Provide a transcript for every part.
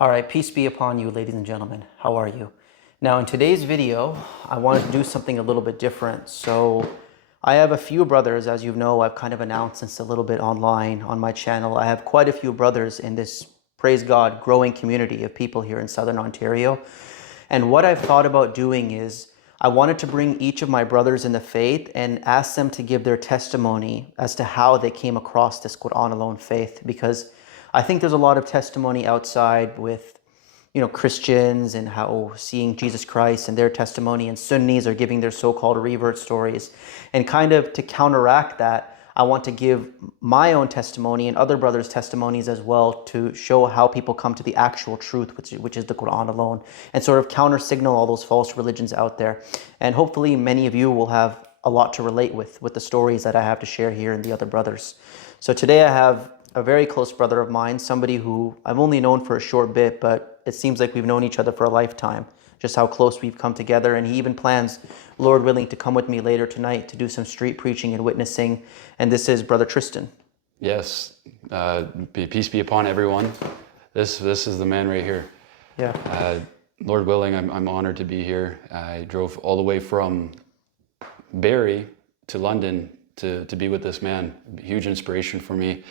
All right, peace be upon you, ladies and gentlemen. How are you? Now, in today's video, I wanted to do something a little bit different. So, I have a few brothers, as you know, I've kind of announced this a little bit online on my channel. I have quite a few brothers in this, praise God, growing community of people here in Southern Ontario. And what I've thought about doing is I wanted to bring each of my brothers in the faith and ask them to give their testimony as to how they came across this Quran alone faith, because I think there's a lot of testimony outside with, Christians and how seeing Jesus Christ and their testimony, and Sunnis are giving their so-called revert stories. And kind of to counteract that, I want to give my own testimony and other brothers' testimonies as well to show how people come to the actual truth, which is the Quran alone, and sort of counter-signal all those false religions out there. And hopefully many of you will have a lot to relate with the stories that I have to share here and the other brothers. So today I have a very close brother of mine, somebody who I've only known for a short bit, but it seems like we've known each other for a lifetime, just how close we've come together. And he even plans, Lord willing, to come with me later tonight to do some street preaching and witnessing. And this is Brother Tristan. Yes, peace be upon everyone. This is the man right here. Yeah. Lord willing, I'm honored to be here. I drove all the way from Barrie to London to be with this man. Huge inspiration for me.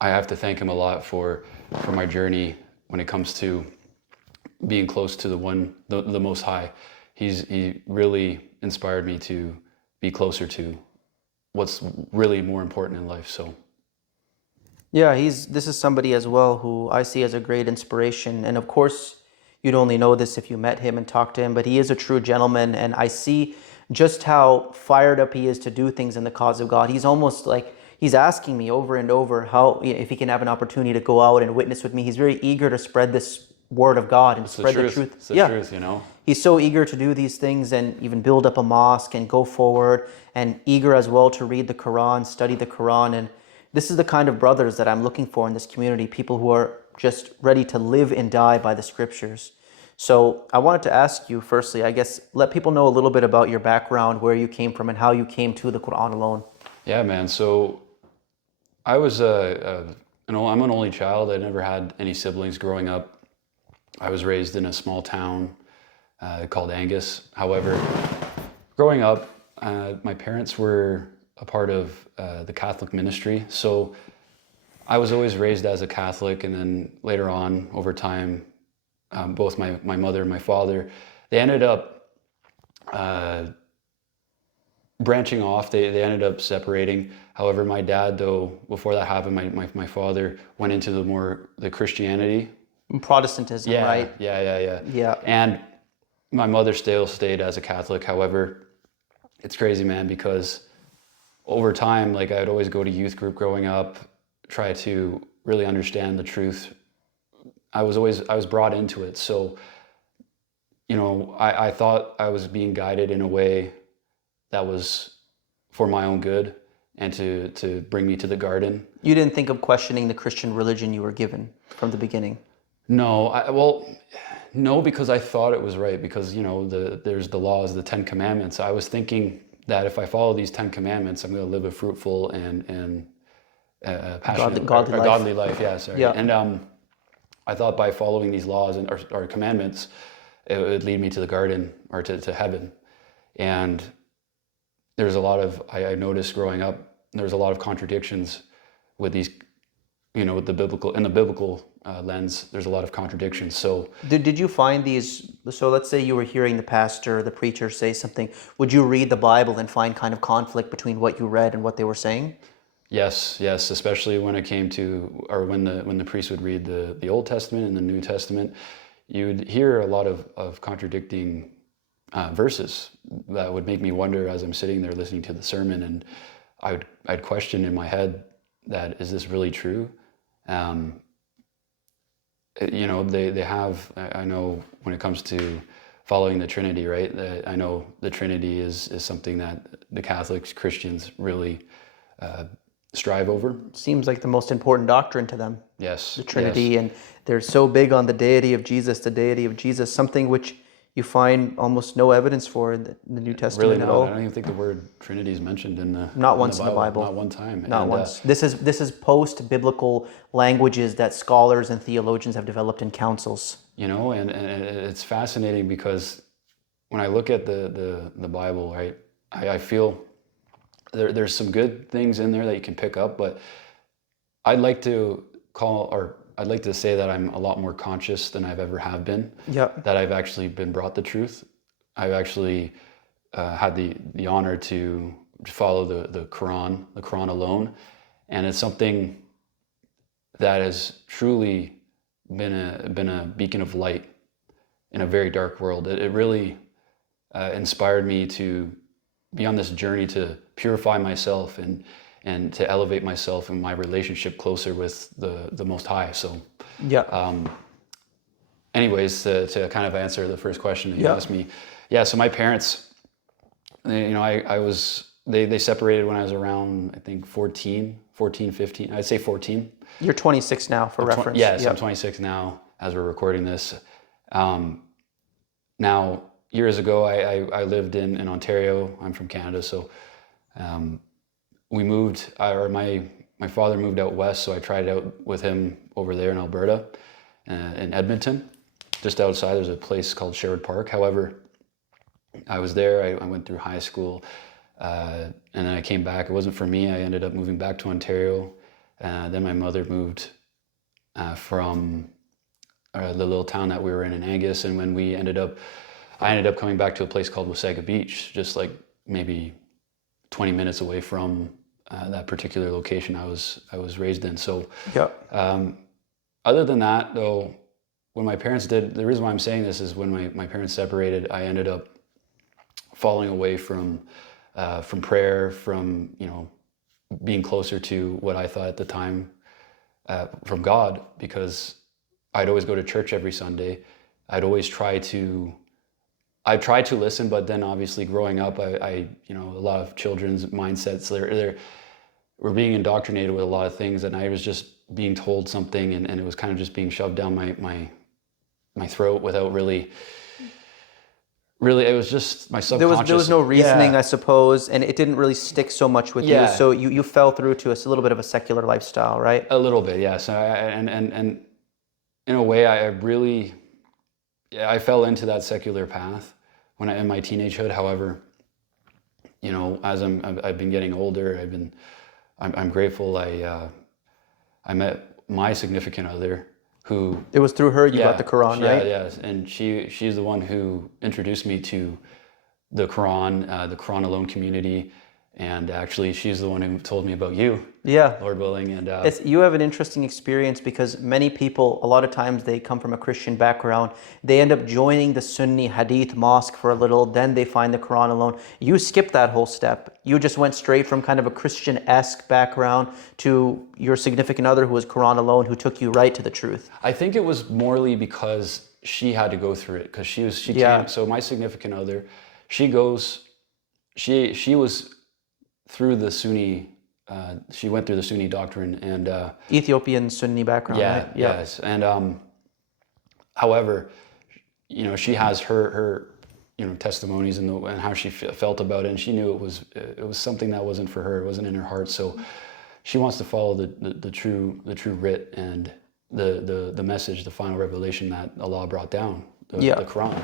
I have to thank him a lot for my journey when it comes to being close to the Most High. He really inspired me to be closer to what's really more important in life. So Yeah, this is somebody as well who I see as a great inspiration. And of course, you'd only know this if you met him and talked to him, but he is a true gentleman. And I see just how fired up he is to do things in the cause of God. He's almost like he's asking me over and over how, if he can have an opportunity to go out and witness with me. He's very eager to spread this word of God and to spread the truth. It's the truth, you know. He's so eager to do these things and even build up a mosque and go forward, and eager as well to read the Quran, study the Quran. And this is the kind of brothers that I'm looking for in this community, people who are just ready to live and die by the scriptures. So I wanted to ask you firstly, I guess, let people know a little bit about your background, where you came from and how you came to the Quran alone. Yeah, man. So I was I'm an only child. I never had any siblings growing up. I was raised in a small town called Angus. However, growing up, my parents were a part of the Catholic ministry. So I was always raised as a Catholic, and then later on, over time, both my mother and my father, they ended up branching off. They ended up separating. However, my dad, though, before that happened, my father went into the Christianity. Protestantism, right? Yeah. And my mother still stayed as a Catholic. However, it's crazy, man, because over time, like, I'd always go to youth group growing up, try to really understand the truth. I was brought into it. So, I thought I was being guided in a way that was for my own good and to bring me to the garden. You didn't think of questioning the Christian religion you were given from the beginning? No, no, because I thought it was right, because, there's the laws, the 10 Commandments. I was thinking that if I follow these 10 Commandments, I'm going to live a fruitful and passionate, godly life. Yeah, sorry. Yeah. And I thought by following these laws or commandments, it would lead me to the garden or to heaven. And there's a lot of, I noticed growing up, there's a lot of contradictions with these, with the biblical lens. There's a lot of contradictions. So did you find these? So let's say you were hearing the pastor, the preacher say something. Would you read the Bible and find kind of conflict between what you read and what they were saying? Yes, especially when it came to, or when the priest would read the Old Testament and the New Testament, you'd hear a lot of contradicting verses that would make me wonder as I'm sitting there listening to the sermon, and I'd question in my head that, is this really true? They have, I know when it comes to following the Trinity, right? I know the Trinity is something that the Catholics, Christians really strive over. Seems like the most important doctrine to them. Yes. The Trinity, yes. And they're so big on the deity of Jesus, something which you find almost no evidence for in the New Testament Really at not. all. I don't even think the word Trinity is mentioned in the Not once in the Bible. Not one time. Not once. This is post-biblical languages that scholars and theologians have developed in councils. And it's fascinating because when I look at the Bible, right, I feel there's some good things in there that you can pick up, but I'd like to say that I'm a lot more conscious than I've ever have been. Yeah. That I've actually been brought the truth. I've actually had the honor to follow the Quran alone, and it's something that has truly been a beacon of light in a very dark world. It really inspired me to be on this journey to purify myself and to elevate myself in my relationship closer with the Most High. So, yeah. Anyways, to kind of answer the first question that you asked me, so my parents, they separated when I was around, I think 14, 15. I'd say 14. You're 26 now, for reference. So I'm 26 now as we're recording this. Now, years ago, I lived in Ontario. I'm from Canada, so we moved. My father moved out west, so I tried it out with him over there in Alberta, in Edmonton, just outside. There's a place called Sherwood Park. However, I was there. I went through high school, and then I came back. It wasn't for me. I ended up moving back to Ontario. Then my mother moved from the little town that we were in Angus, and when I ended up coming back to a place called Wasaga Beach, just like maybe 20 minutes away from that particular location I was raised in. So, other than that, though, when my parents did, the reason why I'm saying this is when my parents separated, I ended up falling away from prayer, from being closer to what I thought at the time from God, because I'd always go to church every Sunday. I'd always try to listen, but then obviously growing up, a lot of children's mindsets, we're being indoctrinated with a lot of things, and I was just being told something, and it was kind of just being shoved down my throat without really, it was just my subconscious. There was no reasoning, I suppose, and it didn't really stick so much with you. So you fell through to a little bit of a secular lifestyle, right? A little bit, yeah. So and in a way, I fell into that secular path in my teenagehood. However, as I've been getting older, I'm grateful. I met my significant other, who it was through her you got the Quran, right? Yeah, and she's the one who introduced me to the Quran alone community, and actually she's the one who told me about you. Yeah, Lord willing, and you have an interesting experience, because many people, a lot of times, they come from a Christian background. They end up joining the Sunni Hadith mosque for a little, then they find the Quran alone. You skipped that whole step. You just went straight from kind of a Christian-esque background to your significant other, who was Quran alone, who took you right to the truth. I think it was morely because she had to go through it, because she came. So my significant other, she was through the Sunni. She went through the Sunni doctrine and Ethiopian Sunni background. Yeah, right? Yes, and however, she has her testimonies and how she felt about it, and she knew it was something that wasn't for her. It wasn't in her heart. So she wants to follow the true writ and the message, the final revelation that Allah brought down, the Quran,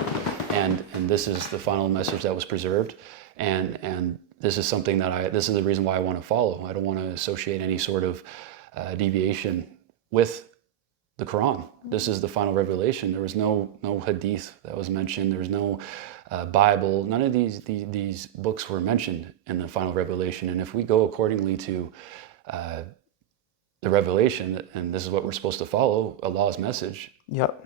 and this is the final message that was preserved, and this is something this is the reason why I want to follow. I don't want to associate any sort of deviation with the Quran. This is the final revelation. There was no hadith that was mentioned. There was no Bible. None of these books were mentioned in the final revelation. And if we go accordingly to the revelation, and this is what we're supposed to follow, Allah's message.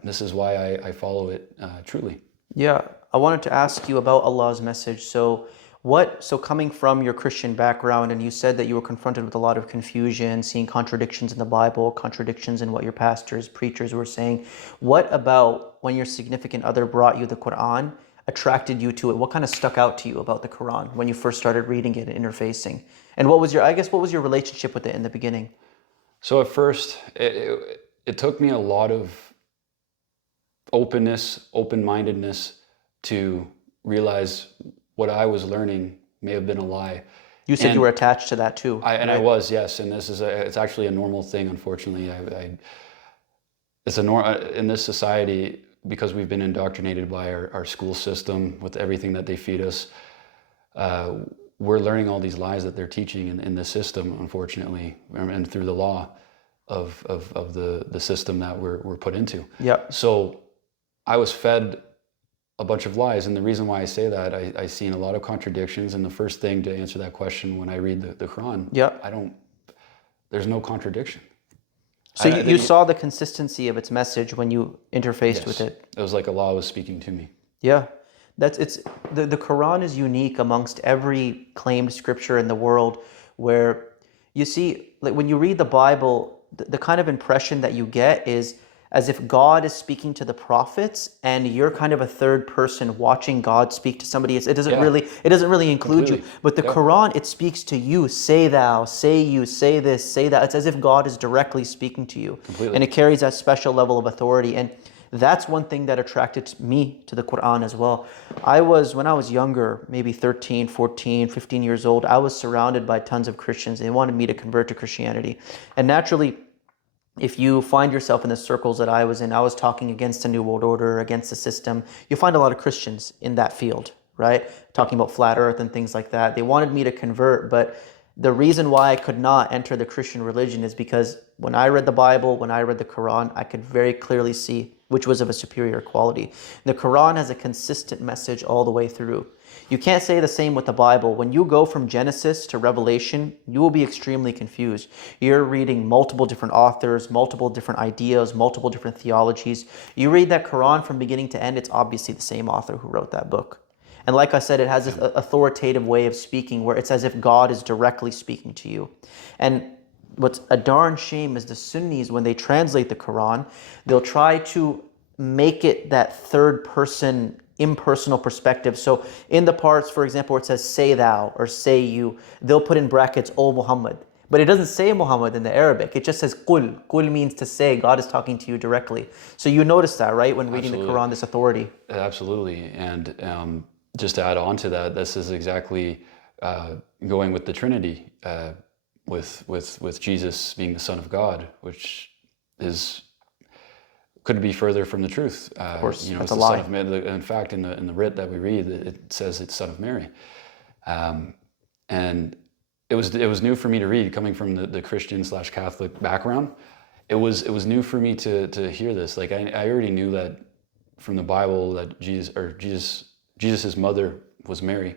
This is why I follow it truly. I wanted to ask you about Allah's message. So coming from your Christian background, and you said that you were confronted with a lot of confusion, seeing contradictions in the Bible, contradictions in what your pastors, preachers were saying. What about when your significant other brought you the Quran attracted you to it? What kind of stuck out to you about the Quran when you first started reading it and interfacing? And what was your relationship with it in the beginning? So at first, it took me a lot of openness, open-mindedness to realize what I was learning may have been a lie. You said you were attached to that too. I was, yes. And it's actually a normal thing, unfortunately. In this society, because we've been indoctrinated by our school system with everything that they feed us, we're learning all these lies that they're teaching in the system, unfortunately, and through the law of the system that we're put into. Yeah. So I was fed a bunch of lies, and the reason why I say that, I seen a lot of contradictions. And the first thing to answer that question, when I read the Quran, there's no contradiction. So you saw the consistency of its message when you interfaced with it. It was like Allah was speaking to me. Yeah. The Quran is unique amongst every claimed scripture in the world, where you see, like when you read the Bible, the kind of impression that you get is as if God is speaking to the prophets and you're kind of a third person watching God speak to somebody. It doesn't really include you. But the Quran, it speaks to you. Say thou, say you, say this, say that. It's as if God is directly speaking to you. Completely. And it carries that special level of authority. And that's one thing that attracted me to the Quran as well. When I was younger, maybe 13, 14, 15 years old, I was surrounded by tons of Christians. They wanted me to convert to Christianity. And naturally, if you find yourself in the circles that I was in, I was talking against the New World Order, against the system. You find a lot of Christians in that field, right? Talking about flat earth and things like that. They wanted me to convert, but the reason why I could not enter the Christian religion is because when I read the Bible, when I read the Quran, I could very clearly see which was of a superior quality. The Quran has a consistent message all the way through. You can't say the same with the Bible. When you go from Genesis to Revelation, you will be extremely confused. You're reading multiple different authors, multiple different ideas, multiple different theologies. You read that Quran from beginning to end, it's obviously the same author who wrote that book. And like I said, it has this authoritative way of speaking where it's as if God is directly speaking to you. And what's a darn shame is the Sunnis, when they translate the Quran, they'll try to make it that third person impersonal perspective. So in the parts, for example, where it says say thou or say you, they'll put in brackets, O Muhammad. But it doesn't say Muhammad in the Arabic. It just says qul. Qul means to say. God is talking to you directly. So you notice that, right, when reading the Quran, this authority. Absolutely. And just to add on to that, this is exactly going with the Trinity, with Jesus being the Son of God, which couldn't be further from the truth. Of course, it's that's a the lie. Son of Mary. In fact, in the writ that we read, it says it's Son of Mary, and it was new for me to read, coming from the Christian/Catholic background. It was new for me to hear this. Like I already knew that from the Bible that Jesus's mother was Mary.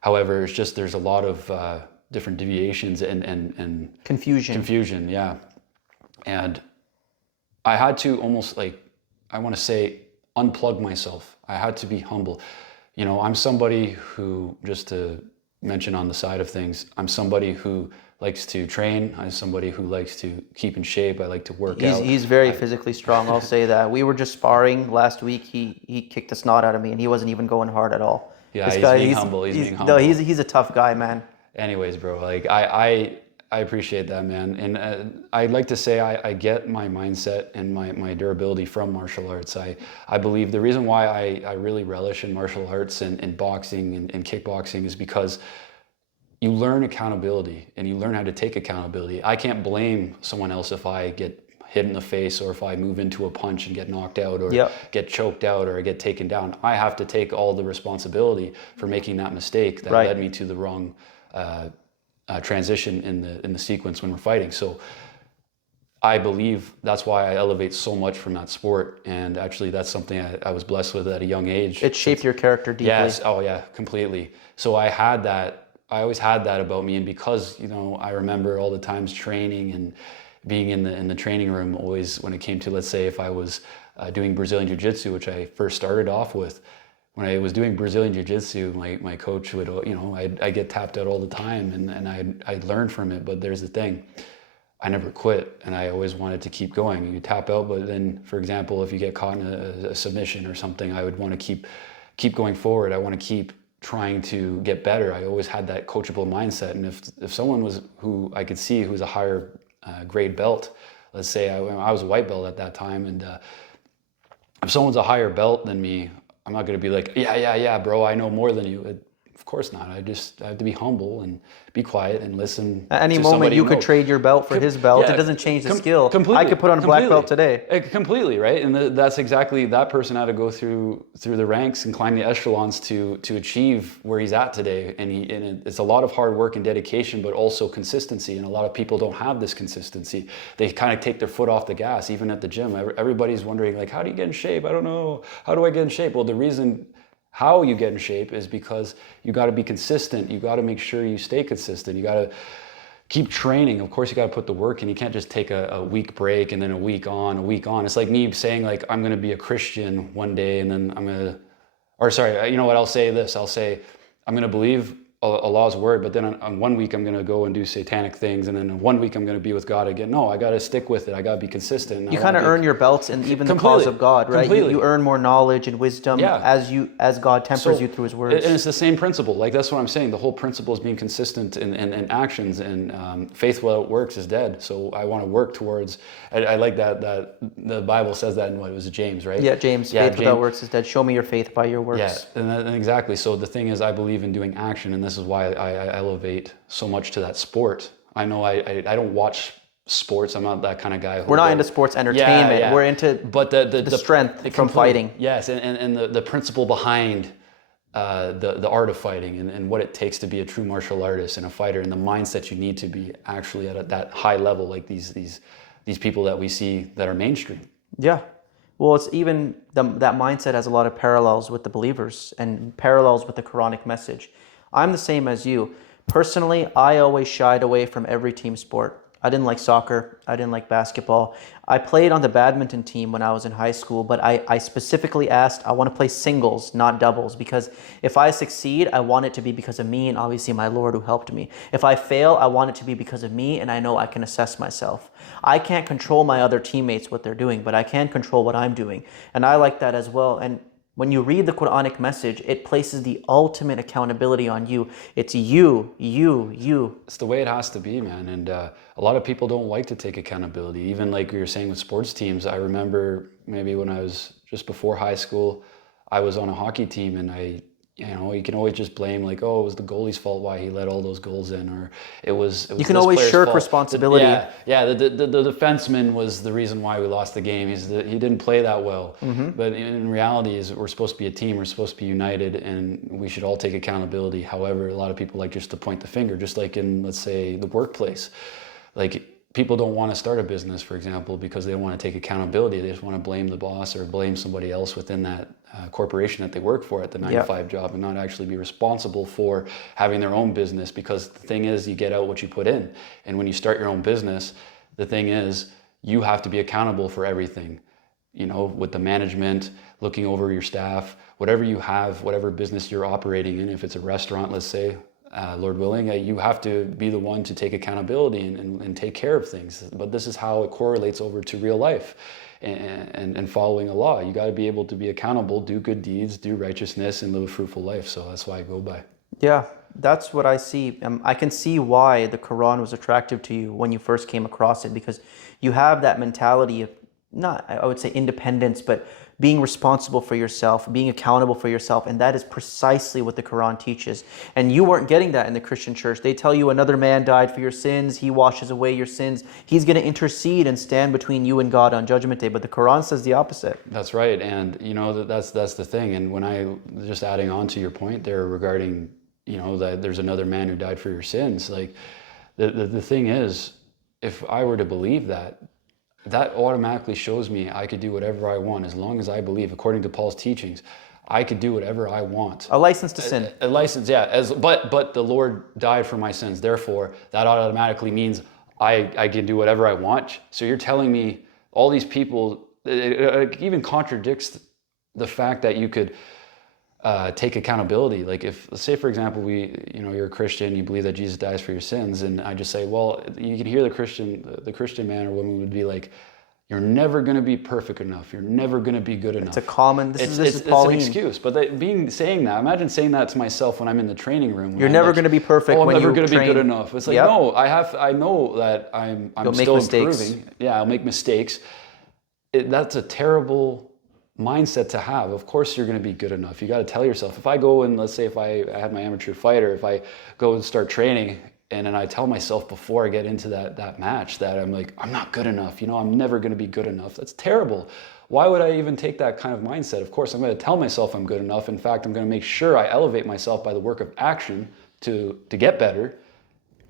However, it's just there's a lot of different deviations and confusion, yeah. And I had to almost unplug myself. I had to be humble. I'm somebody who, just to mention on the side of things, I'm somebody who likes to train. I'm somebody who likes to keep in shape. I like to work out. He's very physically strong, I'll say that. We were just sparring last week. He kicked the snot out of me and he wasn't even going hard at all. Yeah, he's being humble. No, he's a tough guy, man. Anyways, bro, I appreciate that, man. And I'd like to say I get my mindset and my durability from martial arts. I believe the reason why I really relish in martial arts and boxing and kickboxing is because you learn accountability and you learn how to take accountability. I can't blame someone else if I get hit in the face or if I move into a punch and get knocked out or get choked out or get taken down. I have to take all the responsibility for making that mistake that led me to the wrong transition in the sequence when we're fighting. So I believe that's why I elevate so much from that sport, and actually that's something I was blessed with at a young age. It shaped your character deeply. Yes, oh yeah, completely. So I always had that about me, and because I remember all the times training and being in the training room, always when it came to, let's say if I was doing Brazilian Jiu-Jitsu, which I first started off with. When I was doing Brazilian Jiu-Jitsu, my coach would, I'd get tapped out all the time and I'd learn from it. But there's the thing, I never quit and I always wanted to keep going. You tap out, but then, for example, if you get caught in a submission or something, I would want to keep going forward. I want to keep trying to get better. I always had that coachable mindset. And if someone was who I could see who's a higher grade belt, let's say I was a white belt at that time, and if someone's a higher belt than me, I'm not going to be like, yeah, bro, I know more than you. Of course not. I have to be humble and be quiet and listen. At any to moment, somebody you who could knows. trade your belt for his belt. Yeah, It doesn't change the skill. completely. I could put on a black belt today. Completely, right? And that's exactly, that person had to go through the ranks and climb the echelons to achieve where he's at today. And it's a lot of hard work and dedication, but also consistency. And a lot of people don't have this consistency. They kind of take their foot off the gas, even at the gym. Everybody's wondering, like, how do you get in shape? I don't know. How do I get in shape? Well, the reason how you get in shape is because you got to be consistent. You got to make sure you stay consistent. You got to keep training. Of course, you got to put the work in. You can't just take a week break and then a week on, a week on. It's like me saying, like, I'm going to be a Christian one day and then you know what, I'll say this. I'll say, I'm going to believe Allah's word, but then on 1 week I'm going to go and do satanic things, and then in 1 week I'm going to be with God again. No, I got to stick with it. I got to be consistent. You kind of earn your belts in even the cause of God, right? You earn more knowledge and wisdom as God tempers you through His words. And it's the same principle. Like, that's what I'm saying. The whole principle is being consistent in actions, and faith without works is dead. So I want to work towards. I like that the Bible says that in what it was, James, right? Yeah, James. Faith without works is dead. Show me your faith by your works. Yeah, and exactly. So the thing is, I believe in doing action, and this is why I elevate so much to that sport. I know I don't watch sports. I'm not that kind of guy. We're not into sports entertainment. Yeah. We're into the strength from fighting. Yes, and the principle behind the art of fighting and what it takes to be a true martial artist and a fighter, and the mindset you need to be actually at that high level, like these people that we see that are mainstream. Yeah. Well, it's even that mindset has a lot of parallels with the believers and parallels with the Quranic message. I'm the same as you. Personally, I always shied away from every team sport. I didn't like soccer. I didn't like basketball. I played on the badminton team when I was in high school, but I specifically asked, I want to play singles, not doubles, because if I succeed, I want it to be because of me and obviously my Lord who helped me. If I fail, I want it to be because of me and I know I can assess myself. I can't control my other teammates, what they're doing, but I can control what I'm doing. And I like that as well. And when you read the Quranic message, it places the ultimate accountability on you. It's you. It's the way it has to be, man. And a lot of people don't like to take accountability. Even like you were saying with sports teams, I remember maybe when I was just before high school, I was on a hockey team, and you can always just blame, like, oh, it was the goalie's fault why he let all those goals in, or it was you can always shirk responsibility. The defenseman was the reason why we lost the game. He didn't play that well. Mm-hmm. But in reality, we're supposed to be a team. We're supposed to be united, and we should all take accountability. However, a lot of people like just to point the finger, just like in, let's say, the workplace. Like, people don't want to start a business, for example, because they don't want to take accountability. They just want to blame the boss or blame somebody else within that corporation that they work for at the 9-to-5 job, and not actually be responsible for having their own business. Because the thing is, you get out what you put in. And when you start your own business, the thing is, you have to be accountable for everything. You know, with the management, looking over your staff, whatever you have, whatever business you're operating in, if it's a restaurant, let's say, Lord willing, you have to be the one to take accountability and take care of things. But this is how it correlates over to real life and following a law. You got to be able to be accountable, do good deeds, do righteousness, and live a fruitful life. So that's why I go by. Yeah, that's what I see. I can see why the Quran was attractive to you when you first came across it, because you have that mentality of, not, I would say, independence, but being responsible for yourself, being accountable for yourself. And that is precisely what the Quran teaches. And you weren't getting that in the Christian church. They tell you another man died for your sins. He washes away your sins. He's going to intercede and stand between you and God on Judgment Day. But the Quran says the opposite. That's right. And, you know, that's the thing. And when just adding on to your point there regarding, you know, that there's another man who died for your sins, like, the thing is, if I were to believe that automatically shows me I could do whatever I want as long as I believe, according to Paul's teachings. I could do whatever I want. A license to sin. A license, yeah. But the Lord died for my sins. Therefore, that automatically means I can do whatever I want. So you're telling me all these people, it even contradicts the fact that you could take accountability. Like, if, let's say, for example, you're a Christian, you believe that Jesus dies for your sins, and I just say, well, you can hear the Christian man or woman would be like, you're never going to be perfect enough. You're never going to be good enough. It's a common, this is Pauline. It's an excuse. But saying that, imagine saying that to myself when I'm in the training room. You're never going to be perfect when you train. I'm never going to be good enough. It's like, no, I know that I'm still improving. Yeah, I'll make mistakes. That's a terrible mindset to have. Of course you're going to be good enough. You got to tell yourself, if I go and let's say if I had my amateur fighter, if I go and start training and then I tell myself before I get into that match that I'm like, I'm not good enough, I'm never going to be good enough. That's terrible. Why would I even take that kind of mindset? Of course, I'm going to tell myself I'm good enough. In fact, I'm going to make sure I elevate myself by the work of action to get better.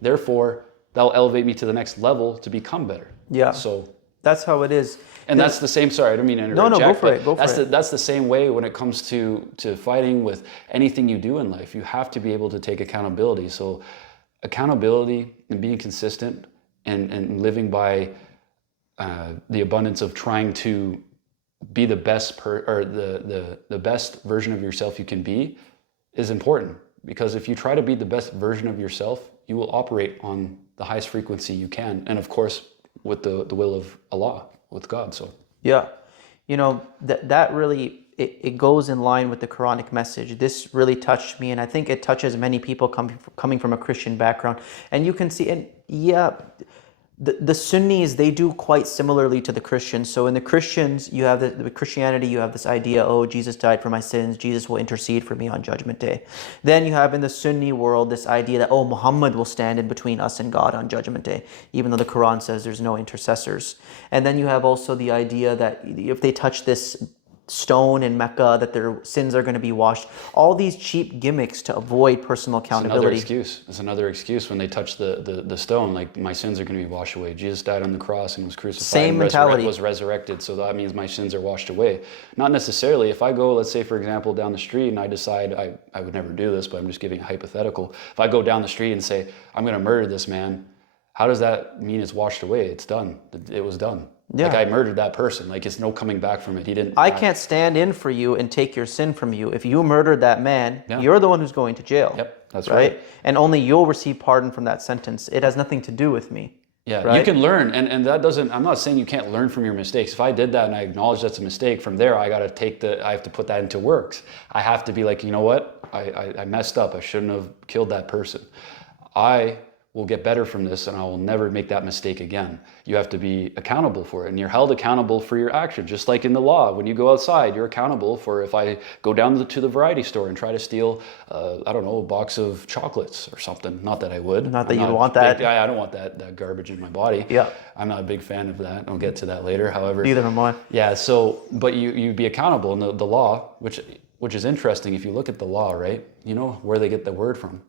Therefore, that'll elevate me to the next level to become better. Yeah. So that's how it is. And that's the same, sorry, I don't mean to interrupt, No, Jack, go for it. That's the same way when it comes to fighting with anything you do in life. You have to be able to take accountability. So accountability and being consistent and living by the abundance of trying to be the best the best version of yourself you can be is important. Because if you try to be the best version of yourself, you will operate on the highest frequency you can. And of course, with the will of Allah, with God. So yeah, that really it goes in line with the Quranic message. This really touched me, and I think it touches many people coming from a Christian background. And you can see, and yeah, the Sunnis, they do quite similarly to the Christians. So in the Christians, you have the Christianity, you have this idea, oh, Jesus died for my sins, Jesus will intercede for me on Judgment Day. Then you have in the Sunni world this idea that, oh, Muhammad will stand in between us and God on Judgment Day, even though the Quran says there's no intercessors. And then you have also the idea that if they touch this stone in Mecca, that their sins are going to be washed. All these cheap gimmicks to avoid personal accountability. It's another excuse when they touch the stone, like my sins are going to be washed away. Jesus died on the cross and was crucified. Same mentality. Was resurrected, so that means my sins are washed away. Not necessarily. If I go, let's say for example, down the street and I decide, I would never do this, but I'm just giving a hypothetical. If I go down the street and say, I'm going to murder this man, how does that mean it's washed away? It's done. It was done. Yeah. Like I murdered that person. Like it's no coming back from it. He didn't. I can't stand in for you and take your sin from you. If you murdered that man, you're the one who's going to jail. Yep, that's right. And only you'll receive pardon from that sentence. It has nothing to do with me. Yeah, right? You can learn, and that doesn't. I'm not saying you can't learn from your mistakes. If I did that and I acknowledge that's a mistake, from there I have to put that into works. I have to be like, you know what? I messed up. I shouldn't have killed that person. I will get better from this and I will never make that mistake again. You have to be accountable for it, and you're held accountable for your actions. Just like in the law, when you go outside, you're accountable for if I go down to the variety store and try to steal, I don't know, a box of chocolates or something. Not that I would. Not that you'd want that. I don't want that garbage in my body. Yeah. I'm not a big fan of that. I'll get to that later. However. Neither am I. Yeah, but you be accountable. And the law, which is interesting, if you look at the law, right? You know where they get the word from.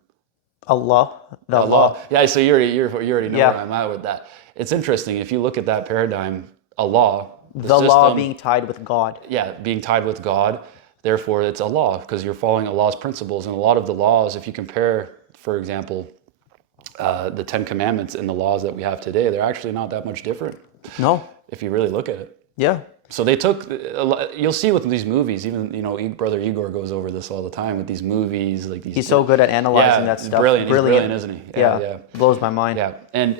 Allah. Allah. Yeah, so you already know where I'm at with that. It's interesting if you look at that paradigm, Allah, the law being tied with God. Yeah, being tied with God. Therefore, it's Allah because you're following Allah's principles. And a lot of the laws, if you compare, for example, the 10 Commandments and the laws that we have today, they're actually not that much different. No. If you really look at it. Yeah. So they took, you'll see with these movies, even, Brother IGOR goes over this all the time with these movies, like these. He's so good at analyzing that stuff. Brilliant. He's brilliant, isn't he? Yeah. Blows my mind. Yeah. And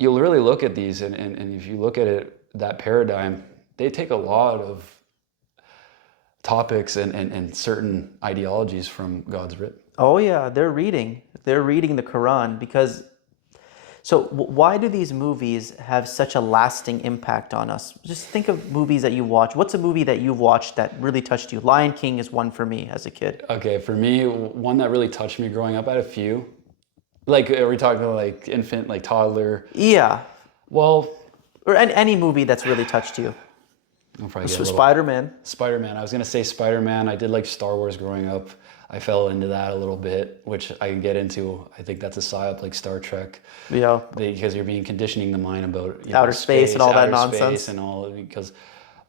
you'll really look at these, and if you look at it, that paradigm, they take a lot of topics and certain ideologies from God's written. Oh yeah, they're reading the Quran because. So why do these movies have such a lasting impact on us? Just think of movies that you watch. What's a movie that you've watched that really touched you? Lion King is one for me as a kid. Okay, for me, one that really touched me growing up, I had a few. Like, are we talking like infant, like toddler? Yeah. Well. Or any movie that's really touched you. So Spider-Man. Spider-Man. I was going to say Spider-Man. I did like Star Wars growing up. I fell into that a little bit, which I can get into. I think that's a psyop like Star Trek. Yeah. Because you're being conditioning the mind about outer space and all that nonsense. And all, because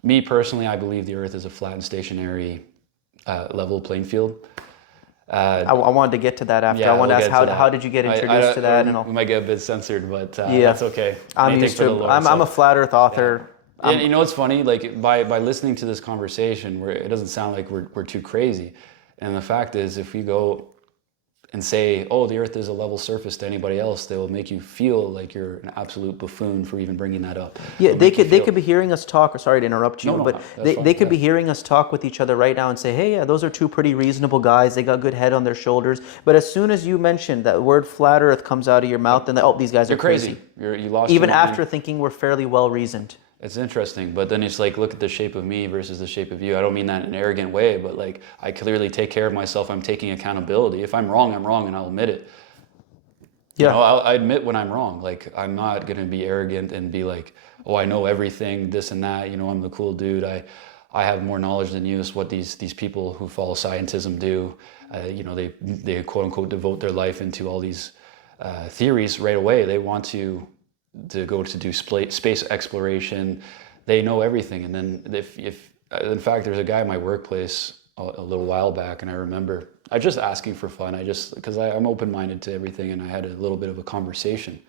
me personally, I believe the Earth is a flat and stationary level playing field. I wanted to get to that after. I wanted to ask how did you get introduced to that? And all. We might get a bit censored, but that's okay. I'm used to it. I'm a flat Earth author. Yeah. And you know what's funny? Like by listening to this conversation, where it doesn't sound like we're too crazy. And the fact is, if we go and say, oh, the Earth is a level surface to anybody else, they will make you feel like you're an absolute buffoon for even bringing that up. Yeah, they could be hearing us talk, or sorry to interrupt you, but they could be hearing us talk with each other right now and say, hey, yeah, those are two pretty reasonable guys. They got good head on their shoulders. But as soon as you mention that word flat Earth comes out of your mouth, then these guys are crazy. You lost even after thinking we're fairly well reasoned. It's interesting, but then it's like, look at the shape of me versus the shape of you. I don't mean that in an arrogant way, but like, I clearly take care of myself. I'm taking accountability. If I'm wrong, and I'll admit it. You know, I admit when I'm wrong. Like, I'm not going to be arrogant and be like, oh, I know everything, this and that. You know, I'm the cool dude. I have more knowledge than you. Is what these people who follow scientism do. You know, they quote unquote devote their life into all these theories right away. They want to go to do space exploration. They know everything. And then if in fact, there's a guy in my workplace a little while back, and I remember I just asking for fun. Because I'm open-minded to everything, and I had a little bit of a conversation.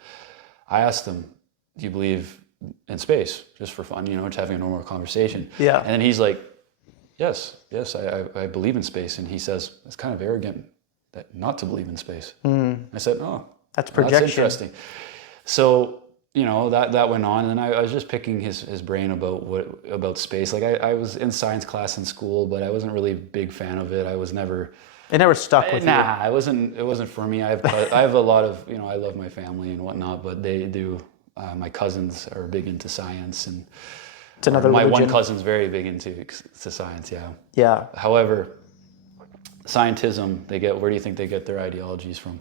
I asked him, do you believe in space? Just for fun, you know, just having a normal conversation. Yeah. And then he's like, yes, I believe in space. And he says, it's kind of arrogant not to believe in space. I said, oh, that's projection. That's interesting. So, you know, that went on, and I was just picking his brain about space. Like, I was in science class in school, but I wasn't really a big fan of it. I was never... It never stuck with you. Nah, it wasn't for me. I have a lot of, you know, I love my family and whatnot, but they do. My cousins are big into science, and it's another my religion. one cousin's very big into science. Yeah. Yeah. However, scientism, where do you think they get their ideologies from?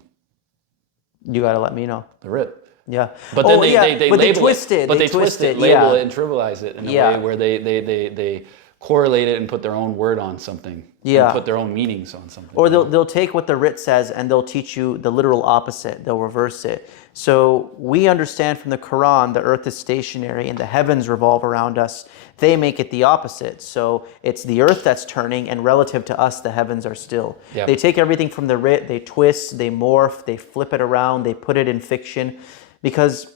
You got to let me know. The RIT. Yeah. But then they twist it. But they twist it, label it, and trivialize it in a way where they correlate it and put their own word on something. Yeah. And put their own meanings on something. Or they'll take what the writ says and they'll teach you the literal opposite. They'll reverse it. So we understand from the Quran the earth is stationary and the heavens revolve around us. They make it the opposite. So it's the earth that's turning, and relative to us, the heavens are still. Yep. They take everything from the writ, they twist, they morph, they flip it around, they put it in fiction. Because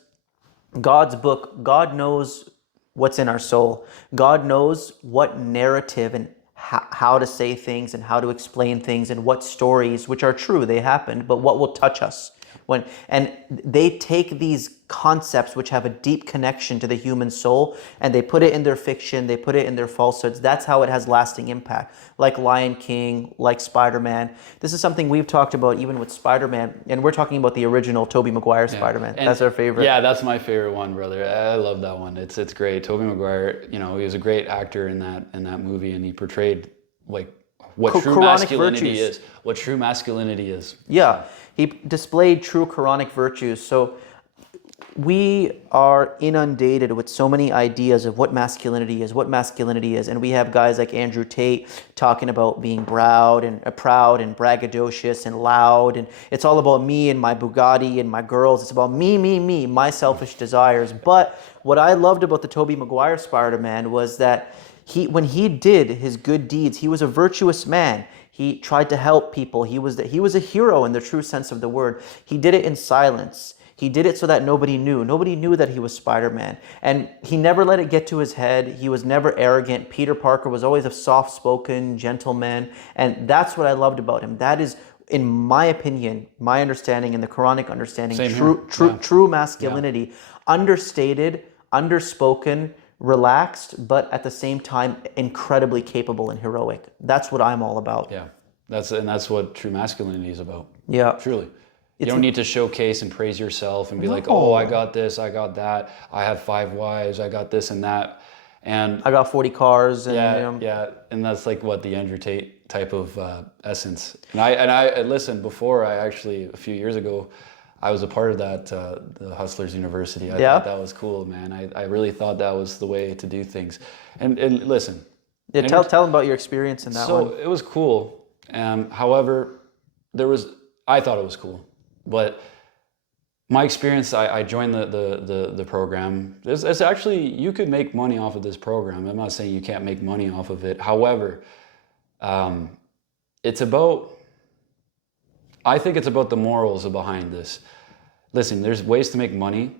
God's book, God knows what's in our soul. God knows what narrative and how to say things and how to explain things and what stories, which are true, they happened, but what will touch us. And they take these concepts which have a deep connection to the human soul, and they put it in their fiction, they put it in their falsehoods. That's how it has lasting impact. Like Lion King, like Spider-Man. This is something we've talked about even with Spider-Man, and we're talking about the original Tobey Maguire Spider-Man. That's our favorite. Yeah, that's my favorite one, brother. I love that one. It's great. Tobey Maguire, you know, he was a great actor in that movie, and he portrayed like what true masculinity is. What true masculinity is. Yeah, he displayed true Quranic virtues. So we are inundated with so many ideas of what masculinity is, and we have guys like Andrew Tate talking about being proud and braggadocious and loud, and it's all about me and my Bugatti and my girls. It's about me, my selfish desires. But what I loved about the Tobey Maguire Spider-Man was that when he did his good deeds, he was a virtuous man. He tried to help people. He was a hero in the true sense of the word. He did it in silence. He did it so that nobody knew. Nobody knew that he was Spider-Man. And he never let it get to his head. He was never arrogant. Peter Parker was always a soft-spoken gentleman. And that's what I loved about him. That is, in my opinion, my understanding and the Quranic understanding, true masculinity. Understated, underspoken, relaxed, but at the same time, incredibly capable and heroic. That's what I'm all about. Yeah, that's what true masculinity is about. Yeah. Truly. You don't need to showcase and praise yourself and be like, oh, I got this, I got that, I have 5 wives, I got this and that. And I got 40 cars. And, and that's like what the Andrew Tate type of essence. And I listen, before a few years ago, I was a part of that, the Hustlers University. I thought that was cool, man. I really thought that was the way to do things. And listen. Yeah, tell them about your experience in that one. So it was cool. However, I thought it was cool. But my experience, I joined the program. It's actually, you could make money off of this program. I'm not saying you can't make money off of it. However, I think it's about the morals behind this. Listen, there's ways to make money,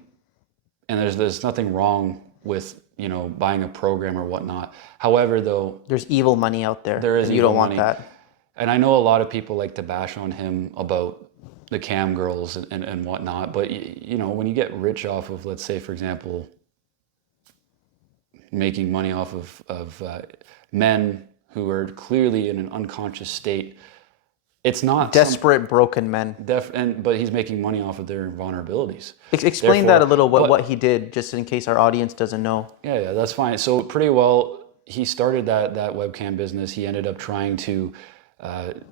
and there's nothing wrong with, you know, buying a program or whatnot. However, though, there's evil money out there. There is. You don't want that. And I know a lot of people like to bash on him about the cam girls and whatnot, but you know, when you get rich off of, let's say, for example, making money off of men who are clearly in an unconscious state, It's not desperate, broken men. but he's making money off of their vulnerabilities. Explain that a little, what he did, just in case our audience doesn't know. Yeah, that's fine. So pretty well, he started that webcam business. He ended up trying to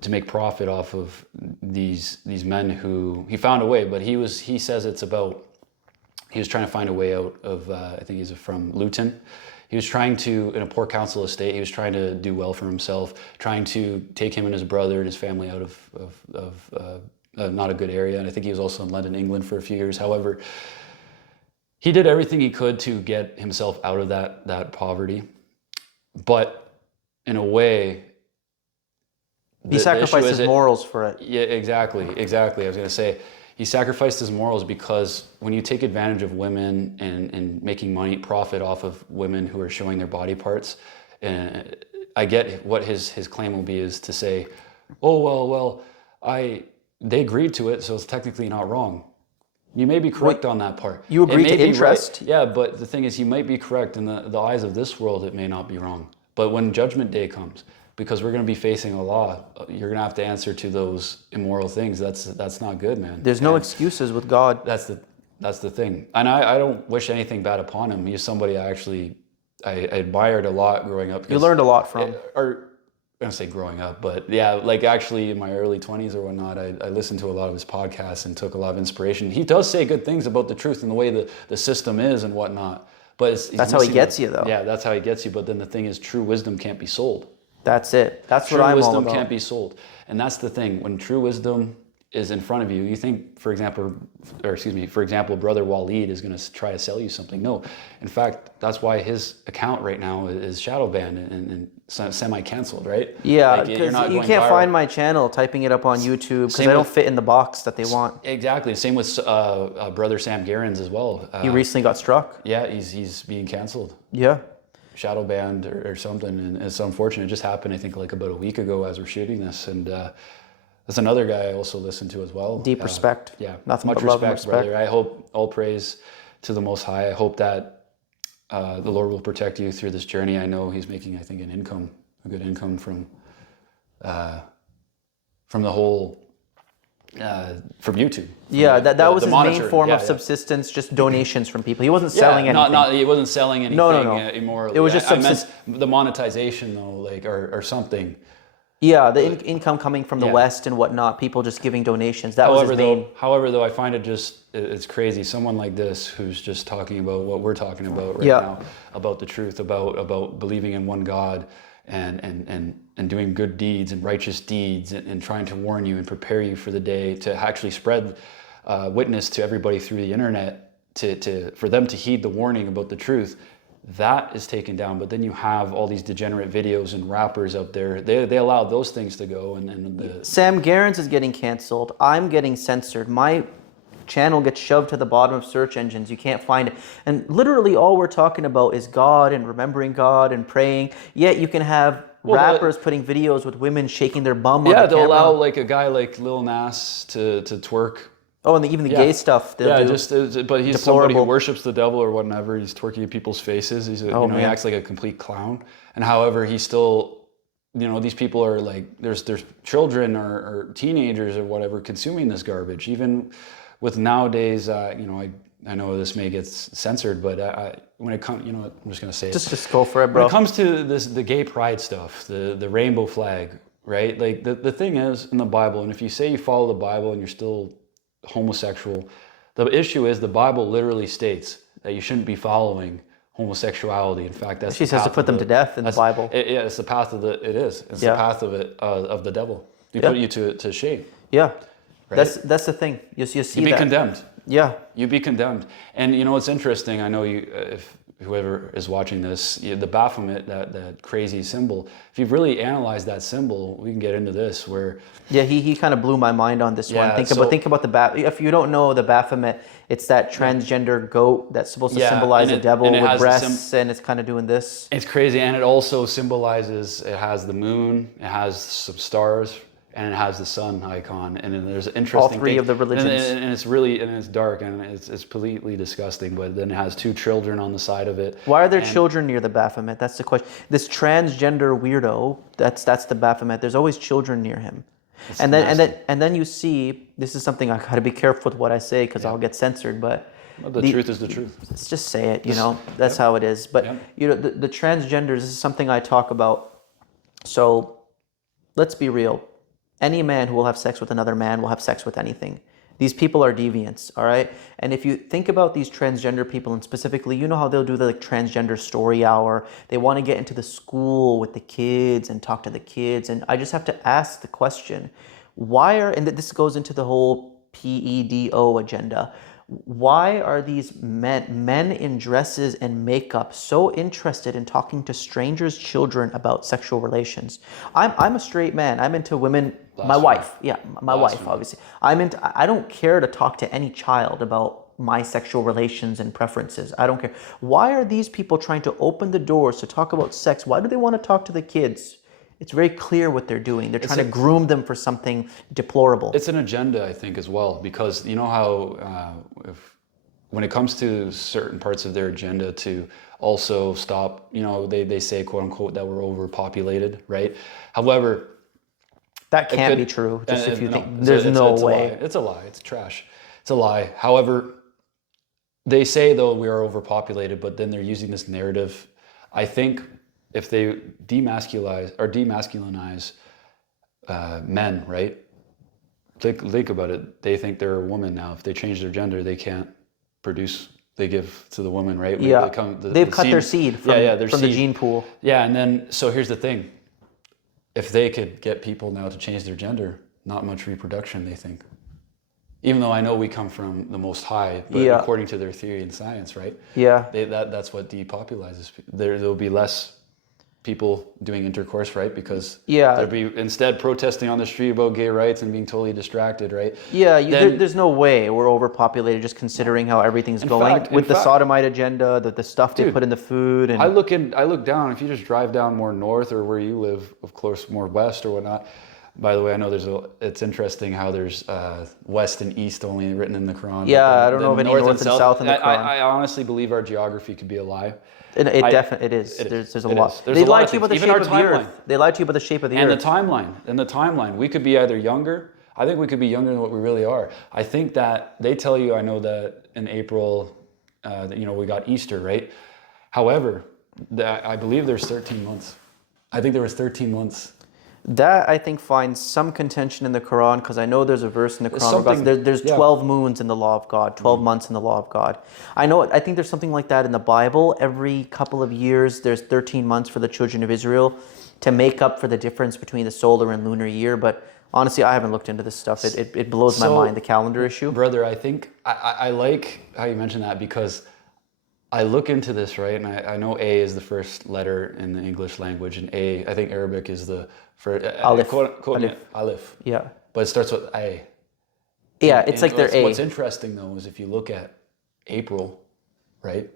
make profit off of these men who he found a way, but he says it's about, he was trying to find a way out of, I think he's from Luton. He was trying to, in a poor council estate, he was trying to do well for himself, trying to take him and his brother and his family out of not a good area. And I think he was also in London, England for a few years. However, he did everything he could to get himself out of that poverty. But in a way, he sacrificed his morals for it. Yeah, exactly. I was going to say, he sacrificed his morals because when you take advantage of women and making money, profit off of women who are showing their body parts, and I get what his claim will be is to say, oh, they agreed to it, so it's technically not wrong. You may be correct on that part. You agree to interest? Right. Yeah, but the thing is, you might be correct in the eyes of this world, it may not be wrong. But when judgment day comes, because we're going to be facing a law, you're going to have to answer to those immoral things. That's not good, man. There's no excuses with God. That's the thing. And I don't wish anything bad upon him. He's somebody I admired a lot growing up. You learned a lot from. Or I don't say growing up, but yeah, like actually in my early 20s or whatnot, I listened to a lot of his podcasts and took a lot of inspiration. He does say good things about the truth and the way the system is and whatnot. But that's how he gets you, though. Yeah, that's how he gets you. But then the thing is, true wisdom can't be sold. That's it. That's what I'm all about. True wisdom can't be sold. And that's the thing. When true wisdom is in front of you, you think, for example, Brother Waleed is going to try to sell you something. No. In fact, that's why his account right now is shadow banned and semi-canceled, right? Yeah, because you can't find my channel typing it up on YouTube because I don't fit in the box that they want. Exactly. Same with Brother Sam Gerrans as well. He recently got struck. Yeah, he's being canceled. Yeah. Shadow banned or something, and it's unfortunate. It just happened, I think, like about a week ago as we're shooting this, and that's another guy I also listen to as well. Deep respect. Yeah, nothing much but love and respect, brother. I hope all praise to the Most High. I hope that the Lord will protect you through this journey. I know He's making, I think, a good income from the whole. From YouTube. Yeah, that was his main form of subsistence, just donations from people. He wasn't selling anything. He wasn't selling anything immorally. It was just I meant the monetization though, like or something. Yeah, the income coming from the West and whatnot, people just giving donations. That was his main. However, though, I find it's crazy. Someone like this who's just talking about what we're talking about right now, about the truth, about believing in one God, and doing good deeds and righteous deeds and trying to warn you and prepare you for the day to actually spread witness to everybody through the internet for them to heed the warning about the truth. That is taken down, but then you have all these degenerate videos and rappers out there. They allow those things to go, Sam Gerrans is getting canceled. I'm getting censored. My channel gets shoved to the bottom of search engines. You can't find it. And literally all we're talking about is God and remembering God and praying. Yet you can have rappers putting videos with women shaking their bum on the camera. Yeah, they'll allow like a guy like Lil Nas to twerk. Oh, and even the gay stuff. But he's deplorable. Somebody who worships the devil or whatever. He's twerking at people's faces. He acts like a complete clown. And however, he's still, these people are like, there's children or teenagers or whatever consuming this garbage. Even with nowadays, I know this may get censored, but when it comes, I'm just gonna say it. Just go for it, bro. When it comes to the gay pride stuff, the rainbow flag, right? Like the thing is in the Bible, and if you say you follow the Bible and you're still homosexual, the issue is the Bible literally states that you shouldn't be following homosexuality. In fact, that's she says to put them to death in the Bible. It's the path of the path of the devil. You put you to shame. Yeah, right? That's the thing. You see you'd be condemned. Yeah, you'd be condemned. And it's interesting. I know if whoever is watching this, the Baphomet, that crazy symbol. If you've really analyzed that symbol, we can get into this. Where he kind of blew my mind on this one. Think about the if you don't know the Baphomet, it's that transgender goat that's supposed to symbolize the devil with breasts, and it's kind of doing this. It's crazy, and it also symbolizes. It has the moon, it has some stars, and it has the sun icon, and then there's interesting all three of the religions, and it's dark and it's completely disgusting. But then it has two children on the side of it. Why are there children near the Baphomet? That's the question. This transgender weirdo, that's the Baphomet. There's always children near him. It's And then nasty. and then you see, this is something I gotta be careful with what I say because I'll get censored, but Well, the truth is the truth. let's just say it, that's how it is. But Yep. the transgenders is something I talk about. So let's be real. Any man who will have sex with another man will have sex with anything. These people are deviants, all right? And if you think about these transgender people, and specifically, you know how they'll do the transgender story hour. They want to get into the school with the kids and talk to the kids. And I just have to ask the question, and this goes into the whole PEDO agenda. Why are these men in dresses and makeup so interested in talking to strangers' children about sexual relations? I'm a straight man. I'm into women. My wife, yeah, my wife, obviously. I don't care to talk to any child about my sexual relations and preferences. I don't care. Why are these people trying to open the doors to talk about sex? Why do they want to talk to the kids? It's very clear what they're doing. They're trying to groom them for something deplorable. It's an agenda, I think, as well, because you know how when it comes to certain parts of their agenda to also stop, they say, quote unquote, that we're overpopulated, right? However, that can't be true. Just if you think no, there's no it's way. It's a lie. It's trash. It's a lie. However, they say though we are overpopulated, but then they're using this narrative. I think if they demasculinize men, right? Think about it. They think they're a woman now. If they change their gender, they can't produce. They give to the woman, right? Yeah. They've cut their seed from the gene pool. Yeah, and then so here's the thing. If they could get people now to change their gender, not much reproduction, they think. Even though I know we come from the Most High, but according to their theory and science, right? Yeah. That's what depopulizes. There'll be less people doing intercourse, right? Because they'll be instead protesting on the street about gay rights and being totally distracted, right? Yeah, there's no way we're overpopulated just considering how everything's going. With the sodomite agenda, the stuff they put in the food. And I look down, if you just drive down more north or where you live, of course, more west or whatnot. By the way, I know it's interesting how there's west and east only written in the Quran. Yeah, I don't know of any north and south in the Quran. I honestly believe our geography could be a lie. It definitely is. There's a lot. They lied to you about the shape of the earth. They lied to you about the shape of the earth. And the timeline. We could be either younger. I think we could be younger than what we really are. I think that they tell you, I know that in April, we got Easter, right? However, I believe there's 13 months. I think there was 13 months. That, I think, finds some contention in the Quran, because I know there's a verse in the Quran about there's 12 moons in the law of God, 12 months in the law of God. I think there's something like that in the Bible. Every couple of years, there's 13 months for the children of Israel to make up for the difference between the solar and lunar year. But honestly, I haven't looked into this stuff. It blows my mind, the calendar issue. Brother, I think, I like how you mentioned that, because I look into this, right? And I know A is the first letter in the English language, and I think Arabic is the first. Aleph. Aleph. Yeah. But it starts with A. Yeah, it's like they're A. What's interesting, though, is if you look at April, right?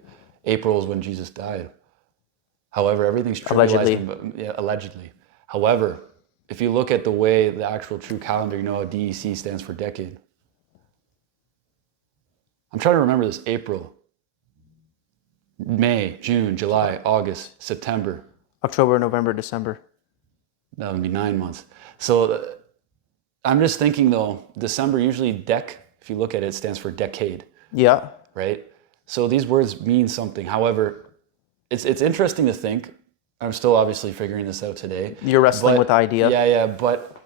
April is when Jesus died. However, everything's trivialized. Allegedly. However, if you look at the way the actual true calendar, you know how DEC stands for decade. I'm trying to remember this. April. May, June, July, August, September. October, November, December. That would be 9 months. So I'm just thinking though, December usually if you look at it, stands for decade. Yeah. Right? So these words mean something. However, it's interesting to think. I'm still obviously figuring this out today. You're wrestling with the idea. Yeah. But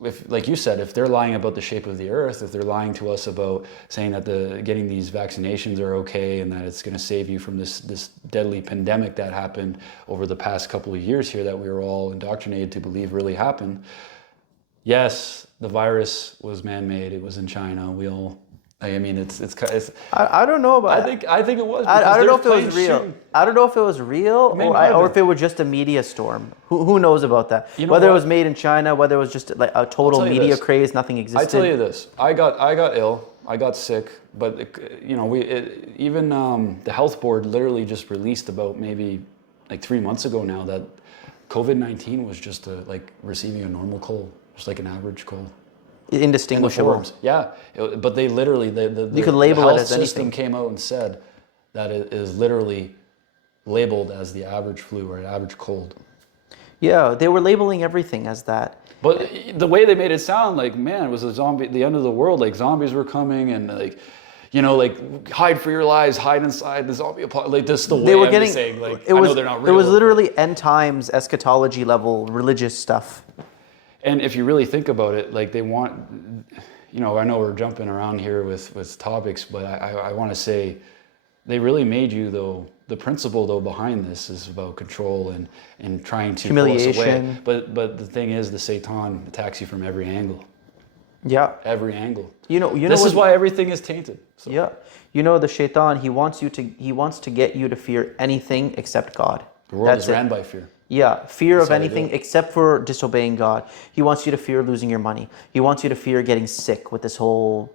if, like you said, if they're lying about the shape of the earth, if they're lying to us about saying that getting these vaccinations are okay and that it's going to save you from this deadly pandemic that happened over the past couple of years here that we were all indoctrinated to believe really happened. Yes, the virus was man-made. It was in China. I don't know about. I think it was. I don't know if it was real. I don't know if it was real or if it was just a media storm. Who knows about that? Whether it was made in China, whether it was just like a total media craze, nothing existed. I tell you this: I got ill. I got sick, but even the health board literally just released about maybe like 3 months ago now that COVID-19 was just like receiving a normal cold, just like an average cold. Indistinguishable. Yeah, but they literally you could label the it health as anything. system came out and said that it is literally labeled as the average flu or an average cold. Yeah, they were labeling everything as that. But the way they made it sound like, man, it was a zombie, the end of the world, like zombies were coming and like, you know, like hide for your lives, hide inside the zombie apocalypse. Like this is the way They were I'm getting, just saying, like, it I was, know they're not it real. was literally end times, eschatology level, religious stuff. And if you really think about it, like they want, you know, I know we're jumping around here with topics, but I want to say they really made you, though, the principle, though, behind this is about control and trying to pull us away. Humiliation. But the thing is, the Satan attacks you from every angle. Yeah. Every angle. You know This is why everything is tainted. So. Yeah. You know, the shaitan, he wants to get you to fear anything except God. The world is ran by fear. Yeah, fear That's of how they do anything it. except for disobeying God. He wants you to fear losing your money. He wants you to fear getting sick with this whole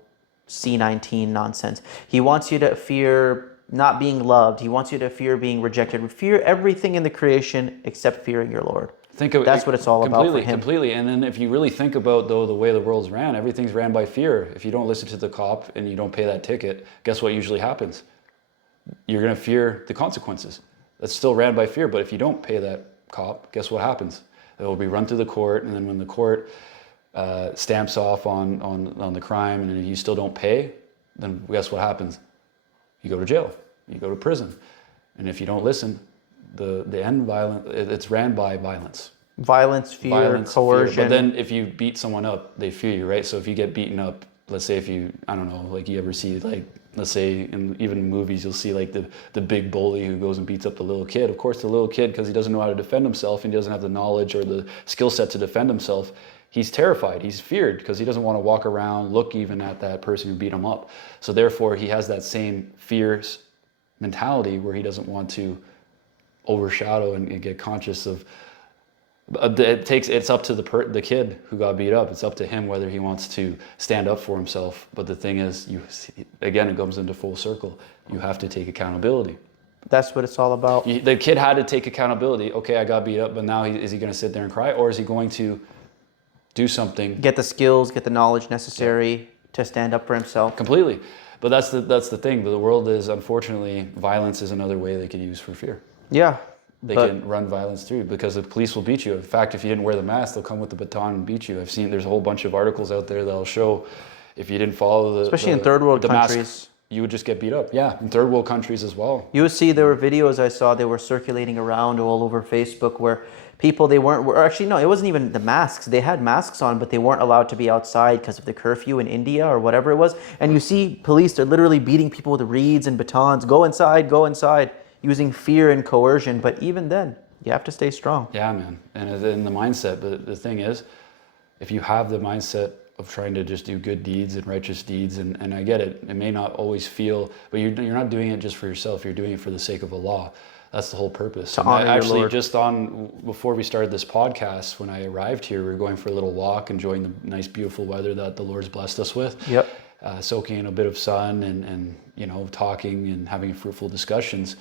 C-19 nonsense. He wants you to fear not being loved. He wants you to fear being rejected. Fear everything in the creation except fearing your Lord. Think of That's what it's all about for him. Completely. And then if you really think about, though, the way the world's ran, everything's ran by fear. If you don't listen to the cop and you don't pay that ticket, guess what usually happens? You're going to fear the consequences. That's still ran by fear. But if you don't pay that cop, guess what happens? It will be run through the court, and then when the court stamps off on the crime, and if you still don't pay, then guess what happens? You go to jail. You go to prison. And if you don't listen, the end violent, it's ran by violence. Violence, fear, coercion. Fear. But then if you beat someone up, they fear you, right? So if you get beaten up, let's say if you, I don't know, like you ever see, like, let's say even in movies, you'll see like the big bully who goes and beats up the little kid. Of course, the little kid, because he doesn't know how to defend himself and he doesn't have the knowledge or the skill set to defend himself, he's terrified, he's feared because he doesn't want to walk around, look even at that person who beat him up. So therefore, he has that same fierce mentality where he doesn't want to overshadow and get conscious of. It's up to the kid who got beat up. It's up to him whether he wants to stand up for himself. But the thing is, again, it comes into full circle. You have to take accountability. That's what it's all about. The kid had to take accountability. Okay, I got beat up, but now is he going to sit there and cry, or is he going to do something? Get the skills, get the knowledge necessary to stand up for himself. Completely. But that's the thing. The world is, unfortunately, violence is another way they can use for fear. Yeah. They can run violence through because the police will beat you. In fact, if you didn't wear the mask, they'll come with the baton and beat you. There's a whole bunch of articles out there that'll show if you didn't follow especially in third world countries, mask, you would just get beat up. Yeah, in third world countries as well. You would see there were videos I saw, they were circulating around all over Facebook where people, it wasn't even the masks. They had masks on, but they weren't allowed to be outside because of the curfew in India or whatever it was. And you see police, they're literally beating people with reeds and batons. Go inside, using fear and coercion. But even then, you have to stay strong. Yeah, man. And in the mindset, but the thing is, if you have the mindset of trying to just do good deeds and righteous deeds, and I get it, it may not always feel, but you're not doing it just for yourself, you're doing it for the sake of Allah. That's the whole purpose. To honor your Lord. Just before we started this podcast, when I arrived here, we were going for a little walk, enjoying the nice, beautiful weather that the Lord's blessed us with. Yep. Soaking in a bit of sun and talking and having fruitful discussions.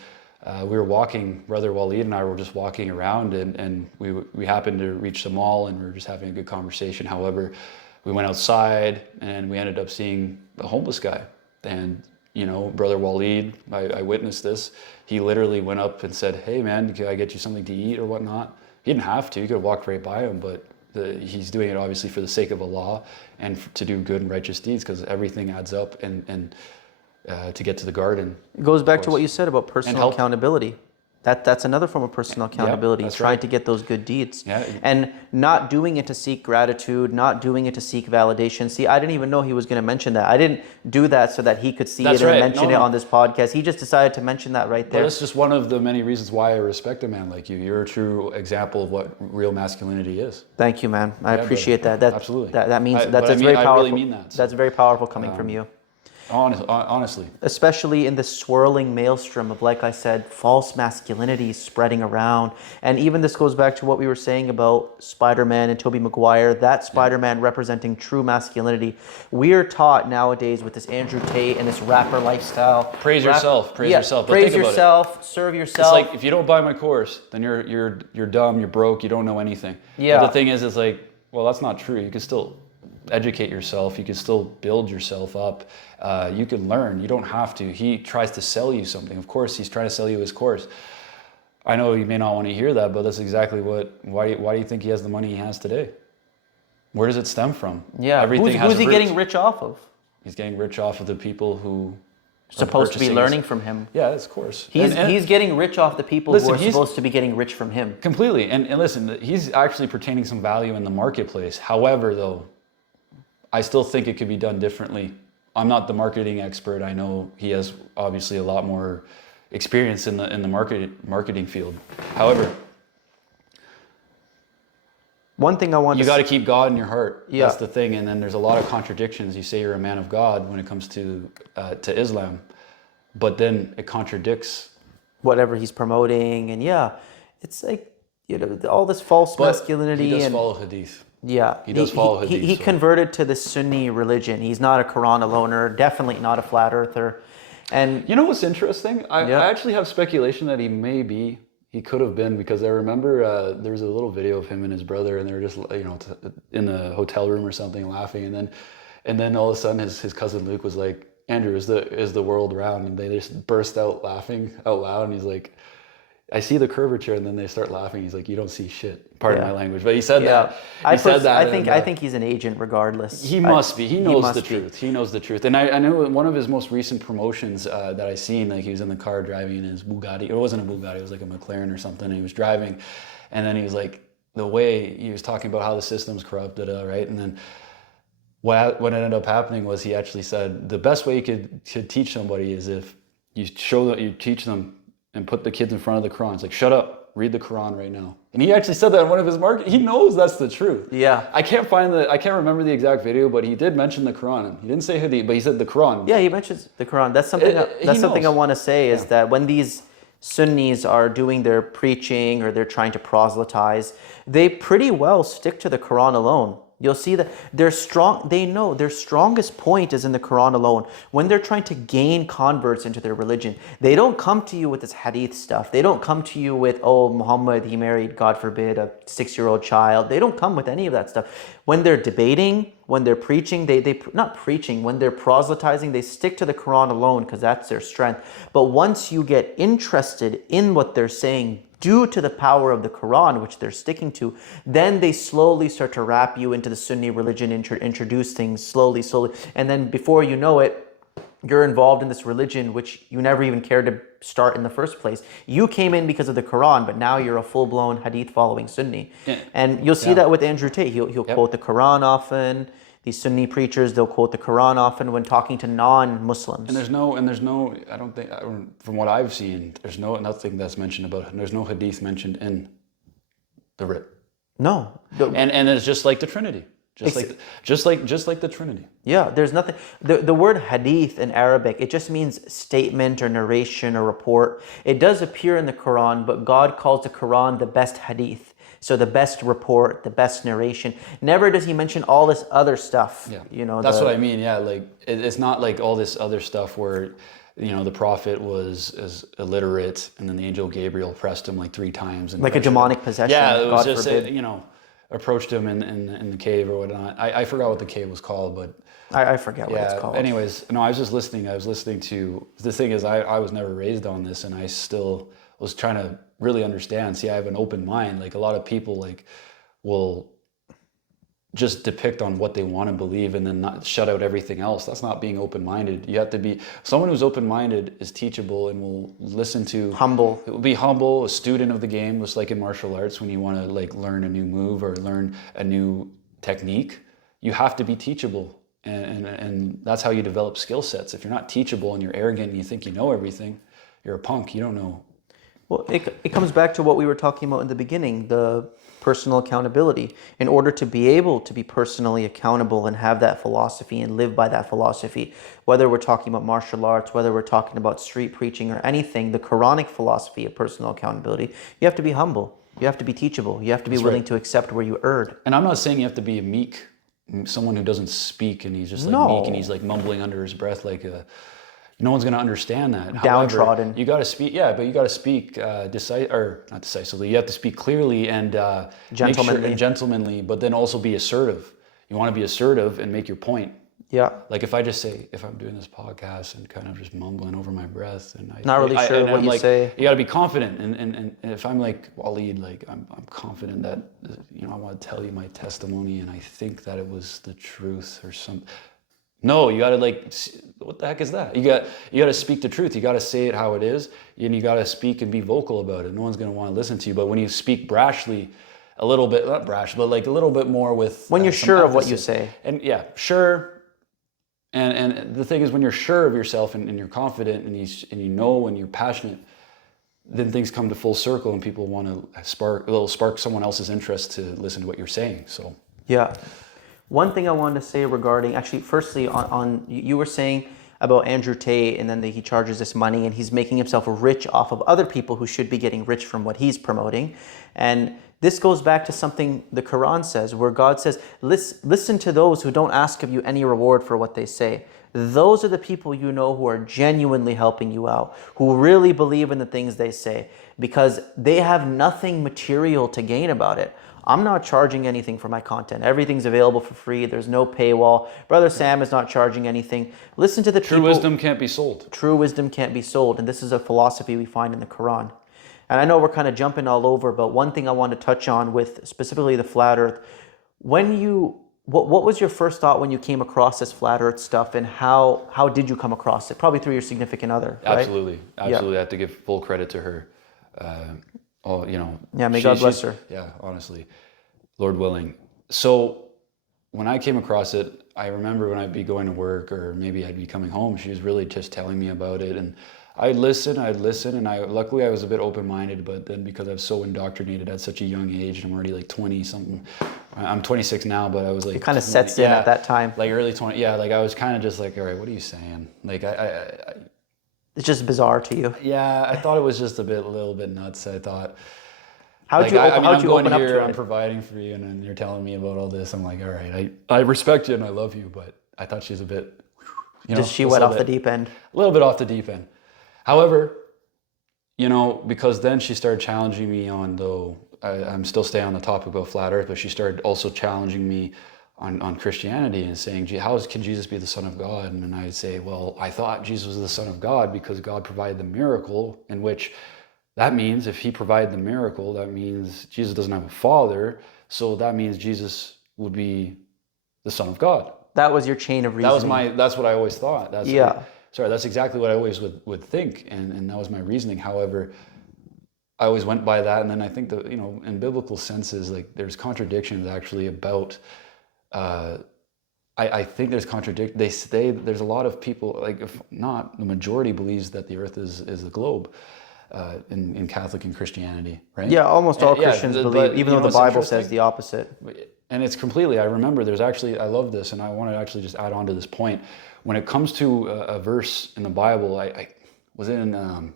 We were walking, Brother Waleed and I were just walking around and we happened to reach the mall and we were just having a good conversation. However, we went outside and we ended up seeing a homeless guy. And, Brother Waleed, I witnessed this. He literally went up and said, "Hey man, can I get you something to eat or whatnot?" He didn't have to, he could have walked right by him, but he's doing it obviously for the sake of Allah and to do good and righteous deeds because everything adds up and to get to the garden. It goes back to what you said about personal accountability. That's another form of personal accountability, trying to get those good deeds. Yeah. And not doing it to seek gratitude, not doing it to seek validation. See, I didn't even know he was going to mention that. I didn't do that so that he could see it and mention it on this podcast. He just decided to mention that right there. Well, that's just one of the many reasons why I respect a man like you. You're a true example of what real masculinity is. Thank you, man. I appreciate that. Absolutely. That means very powerful. I really mean that. So. That's very powerful coming from you. Honestly. Especially in the swirling maelstrom of, like I said, false masculinity spreading around. And even this goes back to what we were saying about Spider-Man and Tobey Maguire, that Spider-Man representing true masculinity. We are taught nowadays with this Andrew Tate and this rapper lifestyle. Praise yourself. Praise yourself. But praise yourself, serve yourself. It's like, if you don't buy my course, then you're dumb, you're broke, you don't know anything. Yeah. But the thing is, it's like, well, that's not true. You can still educate yourself. You can still build yourself up. You can learn. You don't have to. He tries to sell you something. Of course, he's trying to sell you his course. I know you may not want to hear that, but that's exactly why do you think he has the money he has today? Where does it stem from? Yeah. Who's he getting rich off of? He's getting rich off of the people who supposed to be learning from him. Yeah, of course. He's getting rich off the people who are supposed to be getting rich from him. Completely. And listen, he's actually pertaining some value in the marketplace. However, though, I still think it could be done differently. I'm not the marketing expert. I know he has obviously a lot more experience in the marketing field. However, one thing you got to keep God in your heart. Yeah. That's the thing. And then there's a lot of contradictions. You say you're a man of God when it comes to Islam, but then it contradicts whatever he's promoting. And yeah, it's like, all this false masculinity. He does follow hadith. Yeah, he does follow hadith. He converted to the Sunni religion. He's not a Quran aloner. Definitely not a flat earther. And you know what's interesting? I actually have speculation that he could have been, because I remember there was a little video of him and his brother, and they were just in a hotel room or something laughing, and then all of a sudden his cousin Luke was like, "Andrew, is the world round?" And they just burst out laughing out loud, and he's like, "I see the curvature," and then they start laughing. He's like, "You don't see shit." Pardon my language, but he said that. I think he's an agent regardless. He must be. He knows the truth. He knows the truth. And I know one of his most recent promotions that I seen, like he was in the car driving in his Bugatti. It wasn't a Bugatti. It was like a McLaren or something. And he was driving, and then he was like, the way he was talking about how the system's corrupted, right? And then what ended up happening was he actually said the best way you could teach somebody is if you teach them and put the kids in front of the Quran. It's like, shut up, read the Quran right now. And he actually said that in one of his he knows that's the truth. Yeah. I can't remember the exact video, but he did mention the Quran. He didn't say Hadith, but he said the Quran. Yeah, he mentions the Quran. That's something I want to say is that when these Sunnis are doing their preaching or they're trying to proselytize, they pretty well stick to the Quran alone. You'll see that they know their strongest point is in the Quran alone. When they're trying to gain converts into their religion, they don't come to you with this hadith stuff. They don't come to you with, oh, Muhammad, he married, God forbid, a 6-year-old child. They don't come with any of that stuff. When they're debating, when they're preaching, when they're proselytizing, they stick to the Quran alone because that's their strength. But once you get interested in what they're saying, due to the power of the Quran, which they're sticking to, then they slowly start to wrap you into the Sunni religion, introduce things slowly. And then before you know it, you're involved in this religion, which you never even cared to start in the first place. You came in because of the Quran, but now you're a full-blown hadith following Sunni. Yeah. And you'll see that with Andrew Tate. He'll quote the Quran often. These Sunni preachers, they'll quote the Quran often when talking to non-Muslims. And there's no, I don't think, from what I've seen, there's nothing that's mentioned about it. And there's no hadith mentioned in the writ. No. And it's just like the Trinity. Just like the Trinity. Yeah, there's nothing. The word hadith in Arabic, it just means statement or narration or report. It does appear in the Quran, but God calls the Quran the best hadith. So the best report, the best narration. Never does he mention all this other stuff. Yeah. That's what I mean. Yeah, like it's not like all this other stuff where, the prophet was illiterate and then the angel Gabriel pressed him like 3 times. And like a demonic possession. Yeah, it was just approached him in the cave or whatnot. I forgot what the cave was called, but I forget what it's called. Anyways, no, I was just listening. I was listening to the thing is I was never raised on this, and I still was trying to really understand. See, I have an open mind. Like a lot of people will just depict on what they want to believe and then not shut out everything else. That's not being open-minded. You have to be someone who's open-minded, is teachable, and will listen to humble. It will be humble, a student of the game, just like in martial arts. When you want to learn a new move or learn a new technique, you have to be teachable, and that's how you develop skill sets. If you're not teachable and you're arrogant and you think you know everything, you're a punk. You don't know. Well, it comes back to what we were talking about in the beginning, the personal accountability. In order to be able to be personally accountable and have that philosophy and live by that philosophy, whether we're talking about martial arts, whether we're talking about street preaching or anything, the Quranic philosophy of personal accountability, you have to be humble. You have to be teachable. You have to be willing to accept where you erred. And I'm not saying you have to be a meek, someone who doesn't speak and he's just meek and he's mumbling under his breath like a... No one's going to understand that. Downtrodden. However, you got to speak, but you got to speak not decisively. You have to speak clearly and gentlemanly, but then also be assertive. You want to be assertive and make your point. Yeah. Like if I'm doing this podcast and kind of just mumbling over my breath and Not really sure what I'm you like, say. you got to be confident. And if I'm like Waleed, like I'm confident that, I want to tell you my testimony and I think that it was the truth or something. No, you got to like, what the heck is that? You got to speak the truth. You got to say it how it is, and you got to speak and be vocal about it. No one's going to want to listen to you. But when you speak brashly, a little bit, not brash, but like a little bit more with when you're some sure of what you emphasis. say. And yeah, sure. And the thing is, when you're sure of yourself and you're confident and you know and you're passionate, then things come to full circle and people want to spark someone else's interest to listen to what you're saying. So yeah. One thing I wanted to say regarding, actually, firstly, on you were saying about Andrew Tate, and then he charges this money, and he's making himself rich off of other people who should be getting rich from what he's promoting. And this goes back to something the Quran says, where God says, listen to those who don't ask of you any reward for what they say. Those are the people you know who are genuinely helping you out, who really believe in the things they say, because they have nothing material to gain about it. I'm not charging anything for my content. Everything's available for free. There's no paywall. Brother Sam is not charging anything. Listen to the people. True wisdom can't be sold. True wisdom can't be sold. And this is a philosophy we find in the Quran. And I know we're kind of jumping all over, but one thing I want to touch on with specifically the flat earth, what was your first thought when you came across this flat earth stuff, and how did you come across it? Probably through your significant other, right? Absolutely. Yeah. I have to give full credit to her. Yeah, may God bless her. Yeah, honestly, Lord willing. So when I came across it, I remember when I'd be going to work or maybe I'd be coming home, she was really just telling me about it, and I'd listen, and luckily I was a bit open-minded, but then because I was so indoctrinated at such a young age, I'm already like 20 something. I'm 26 now, but I was like, it kind of sets in at that time. Like early 20. Yeah, like I was kind of just like, all right, what are you saying? Like It's just bizarre to you. yeah, I thought it was just a little bit nuts. I thought, how'd you open up to it? I'm providing for you, and then you're telling me about all this. I'm like, all right, I respect you and I love you, but I thought she's a bit, Just she went off the deep end. A little bit off the deep end. However, because then she started challenging me on, though I'm still staying on the topic about flat earth, but she started also challenging me on Christianity and saying, how can Jesus be the Son of God? And I'd say, well, I thought Jesus was the Son of God because God provided the miracle, in which that means if he provided the miracle, that means Jesus doesn't have a father. So that means Jesus would be the Son of God. That was your chain of reasoning. That's what I always thought. That's exactly what I always would think. And that was my reasoning. However, I always went by that. And then I think that, in biblical senses, like there's contradictions actually about, I think there's there's a lot of people, like if not, the majority believes that the earth is the globe. In Catholic and Christianity, right? Yeah, almost all Christians believe, even though the Bible says the opposite. And it's completely, I remember there's actually, I love this, and I want to actually just add on to this point. When it comes to a verse in the Bible, I was in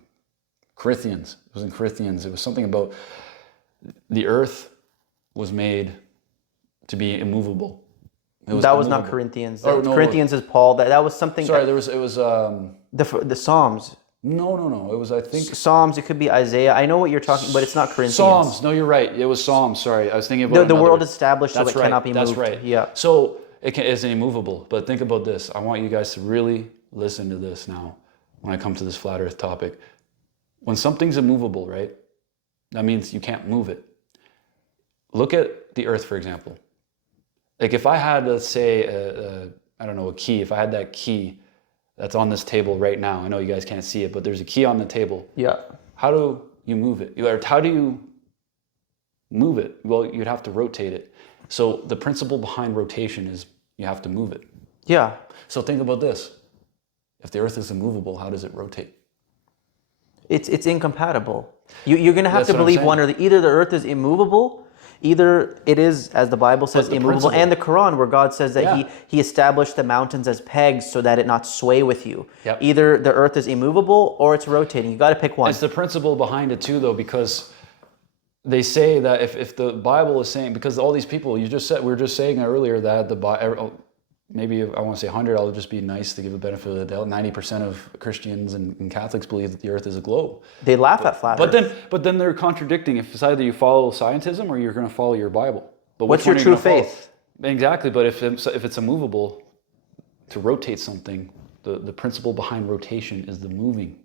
Corinthians. It was in Corinthians. It was something about the earth was made to be immovable. That was not Corinthians. Corinthians is Paul. That was something. Sorry, it was the Psalms. No. It was, I think, Psalms. It could be Isaiah. I know what you're talking, but it's not Corinthians. Psalms. No, you're right. It was Psalms. Sorry, I was thinking about the world established so it right. cannot be moved. That's right. Yeah. So it isn't immovable. But think about this. I want you guys to really listen to this now. When I come to this flat Earth topic, when something's immovable, right? That means you can't move it. Look at the Earth, for example. Like if I had, let's say, a key. If I had that key that's on this table right now. I know you guys can't see it, but there's a key on the table. Yeah. How do you move it? Or how do you move it? Well, you'd have to rotate it. So the principle behind rotation is you have to move it. Yeah. So think about this. If the earth is immovable, how does it rotate? It's incompatible. You're going to have to believe one or either the earth is immovable, either it is, as the Bible says, immovable, and the Quran, where God says that he established the mountains as pegs so that it not sway with you. Yep. Either the earth is immovable or it's rotating. You got to pick one. It's the principle behind it too, though, because they say that if the Bible is saying, because all these people, we were just saying earlier that the Bible, maybe I want to say 100, I'll just be nice to give a benefit of the doubt. 90% of Christians and Catholics believe that the earth is a globe. They laugh at flat earth. But then they're contradicting. If it's either you follow scientism or you're going to follow your Bible. But what's your true faith? Exactly. But if it's immovable, to rotate something, the principle behind rotation is the moving.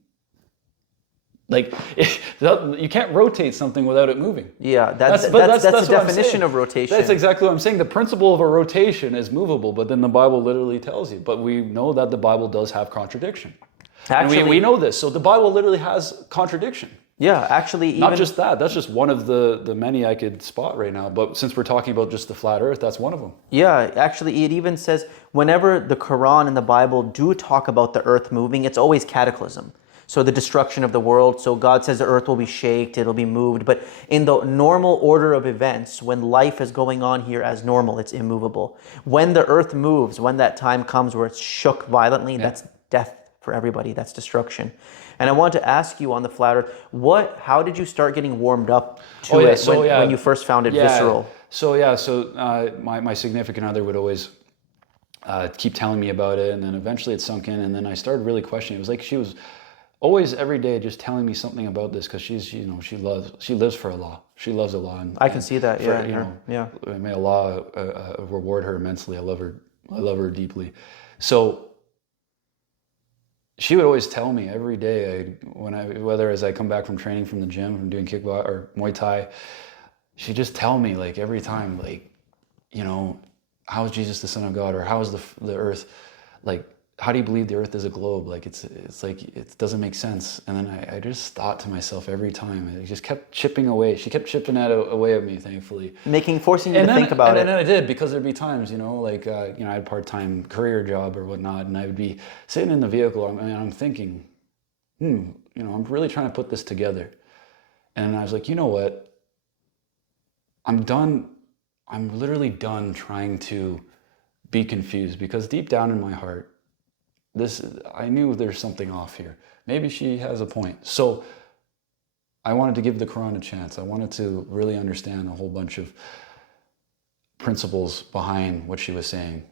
Like, you can't rotate something without it moving. Yeah, that's the definition of rotation. That's exactly what I'm saying. The principle of a rotation is movable, but then the Bible literally tells you. But we know that the Bible does have contradiction. Actually, and we know this. So the Bible literally has contradiction. Yeah, actually, even... Not just that. That's just one of the many I could spot right now. But since we're talking about just the flat earth, that's one of them. Yeah, actually, it even says whenever the Quran and the Bible do talk about the earth moving, it's always cataclysm. So the destruction of the world. So God says the earth will be shaked, it'll be moved. But in the normal order of events, when life is going on here as normal, it's immovable. When the earth moves, when that time comes where it's shook violently, that's death for everybody. That's destruction. And I want to ask you on the flat earth, how did you start getting warmed up to it when you first found it visceral? So my significant other would always keep telling me about it, and then eventually it sunk in, and then I started really questioning. It was like she was always every day just telling me something about this, because she lives for Allah. She loves Allah. And, I can see that. May Allah reward her immensely. I love her deeply. So she would always tell me every day, whether as I come back from training from the gym, from doing kickbox or Muay Thai, she'd just tell me, like, every time, like, how is Jesus the Son of God, or how is the earth, like, how do you believe the earth is a globe? Like, it's like, it doesn't make sense. And then I just thought to myself every time, it just kept chipping away. She kept chipping away at me, thankfully. Forcing you to think about it. And then I did, because there'd be times, like, I had a part-time career job or whatnot, and I would be sitting in the vehicle, I'm thinking, I'm really trying to put this together. And I was like, you know what? I'm done. I'm literally done trying to be confused, because deep down in my heart, I knew there's something off here. Maybe she has a point. So I wanted to give the Quran a chance. I wanted to really understand a whole bunch of principles behind what she was saying.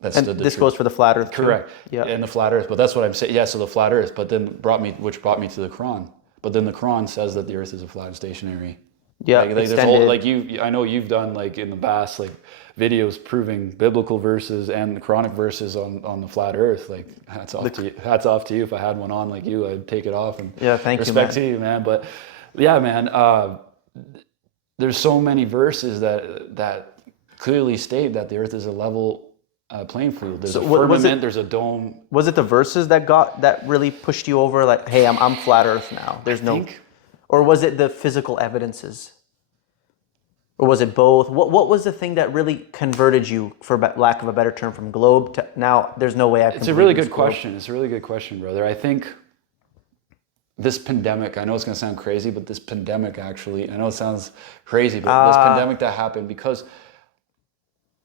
This goes for the flat earth. Correct. Too. Yeah. And the flat earth. But that's what I'm saying. Yeah, so the flat earth, but then brought me to the Quran. But then the Quran says that the earth is a flat and stationary. Yeah, I know you've done, like, in the past, like, videos proving biblical verses and Quranic verses on the flat earth. Like, hats off to you. If I had one on like you, I'd take it off. And respect to you, man. But yeah, man, there's so many verses that clearly state that the earth is a level playing field. There's a firmament, there's a dome. Was it the verses that really pushed you over? Like, hey, I'm flat earth now. Or was it the physical evidences? Or was it both? What was the thing that really converted you, for lack of a better term, from globe to now there's no way I can... It's a really good question. It's a really good question, brother. I think this pandemic, I know it's going to sound crazy, but this pandemic actually, I know it sounds crazy, but this pandemic that happened, because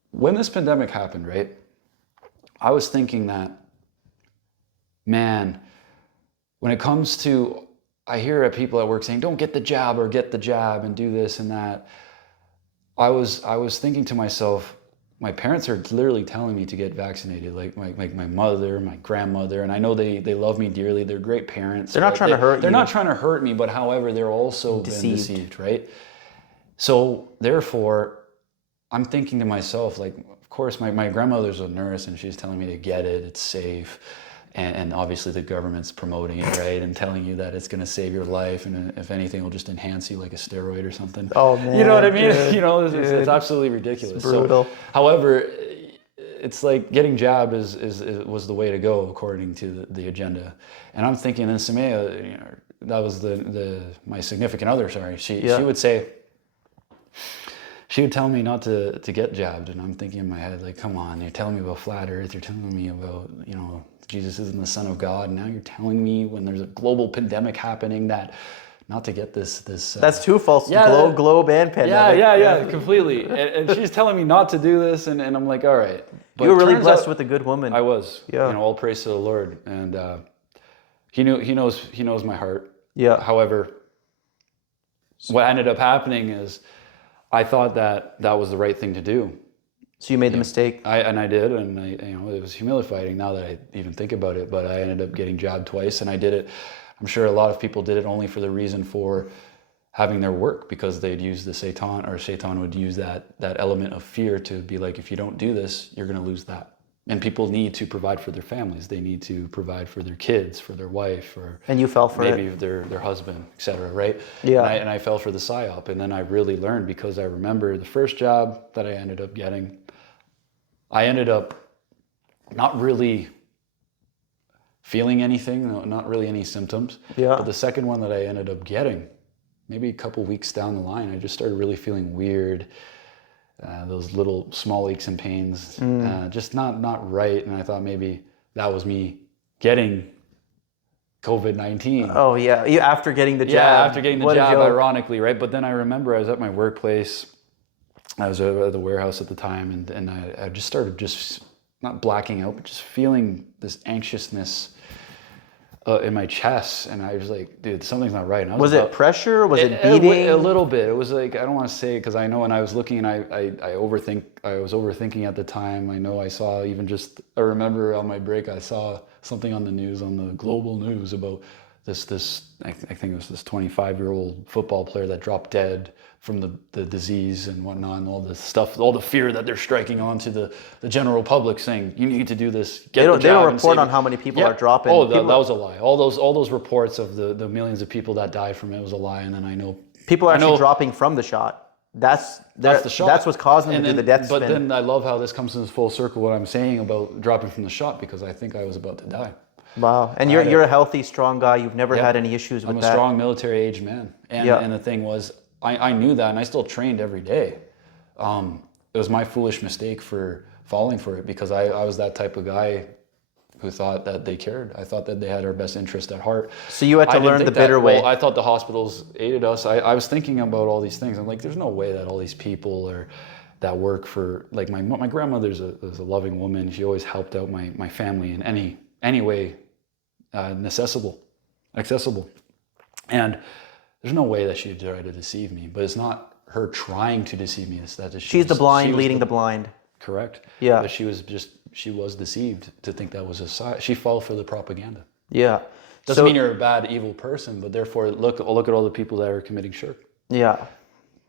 when this pandemic happened, right, I was thinking that, man, when it comes to... I hear people at work saying, don't get the jab, or get the jab and do this and that. I was thinking to myself, my parents are literally telling me to get vaccinated, like my mother, my grandmother, and I know they love me dearly. They're great parents. They're not trying to hurt you. They're not trying to hurt me, but however, they're also been deceived, right? So therefore, I'm thinking to myself, like, of course, my grandmother's a nurse, and she's telling me to get it, it's safe. And obviously the government's promoting it, right? And telling you that it's going to save your life. And if anything, it'll just enhance you like a steroid or something. Oh, man. You know what I mean? It's absolutely ridiculous. It's brutal. So, however, it's like getting jabbed was the way to go according to the agenda. And I'm thinking, and Samaya, that was my significant other, sorry. She would say, she would tell me not to get jabbed. And I'm thinking in my head, like, come on, you're telling me about flat earth. You're telling me about, Jesus isn't the Son of God. And now you're telling me, when there's a global pandemic happening, that not to get this. That's two false. Yeah, globe and pandemic. Yeah, completely. And she's telling me not to do this, and I'm like, all right. But you were really blessed with a good woman. I was. Yeah. All praise to the Lord, and He knows my heart. Yeah. However, what ended up happening is, I thought that was the right thing to do. So you made the mistake. I did, and it was humiliating now that I even think about it. But I ended up getting jabbed twice, and I did it. I'm sure a lot of people did it only for the reason for having their work, because they'd use the Satan would use that element of fear to be like, if you don't do this, you're going to lose that. And people need to provide for their families. They need to provide for their kids, for their wife, or And you fell for maybe it. their husband, etc. Right? Yeah. And I fell for the psyop, and then I really learned, because I remember the first job that I ended up getting, I ended up not really feeling anything, not really any symptoms. Yeah. But the second one that I ended up getting, maybe a couple weeks down the line, I just started really feeling weird. Those little small aches and pains, just not right. And I thought maybe that was me getting COVID-19. Oh yeah, after getting the jab. Yeah, after getting the What a jab, joke. ironically, right? But then I remember I was at my workplace. I was at the warehouse at the time, and I just started just not blacking out, but just feeling this anxiousness in my chest, and I was like, dude, something's not right. And Was it pressure? Was it beating? A little bit. It was like, I don't want to say it because I know, and I was looking, and I was overthinking at the time. I know I saw I remember on my break, I saw something on the news, on the global news, about this I think it was this 25-year-old football player that dropped dead from the disease and whatnot, and all this stuff, all the fear that they're striking onto the general public, saying you need to do this. They don't report on how many people are dropping. Oh, that was a lie. All those reports of the millions of people that died from it was a lie. And then I know people are actually dropping from the shot. That's the shot. That's what's causing them to do the death spin. But then I love how this comes in full circle, what I'm saying about dropping from the shot, because I think I was about to die. Wow. And you're a healthy, strong guy. You've never had any issues with that. I'm a strong military-aged man. And the thing was, I knew that, and I still trained every day. It was my foolish mistake for falling for it, because I was that type of guy who thought that they cared. I thought that they had our best interest at heart. So you had to learn the bitter way. Well, I thought the hospitals aided us. I was thinking about all these things. I'm like, there's no way that all these people that work for, like my grandmother's a loving woman. She always helped out my family in any way accessible. And there's no way that she'd try to deceive me. But it's not her trying to deceive me. It's that she's the blind leading the blind. Correct. Yeah. But she was deceived to think that was a side. She fell for the propaganda. Yeah. Doesn't mean you're a bad, evil person, but therefore look at all the people that are committing shirk. Yeah.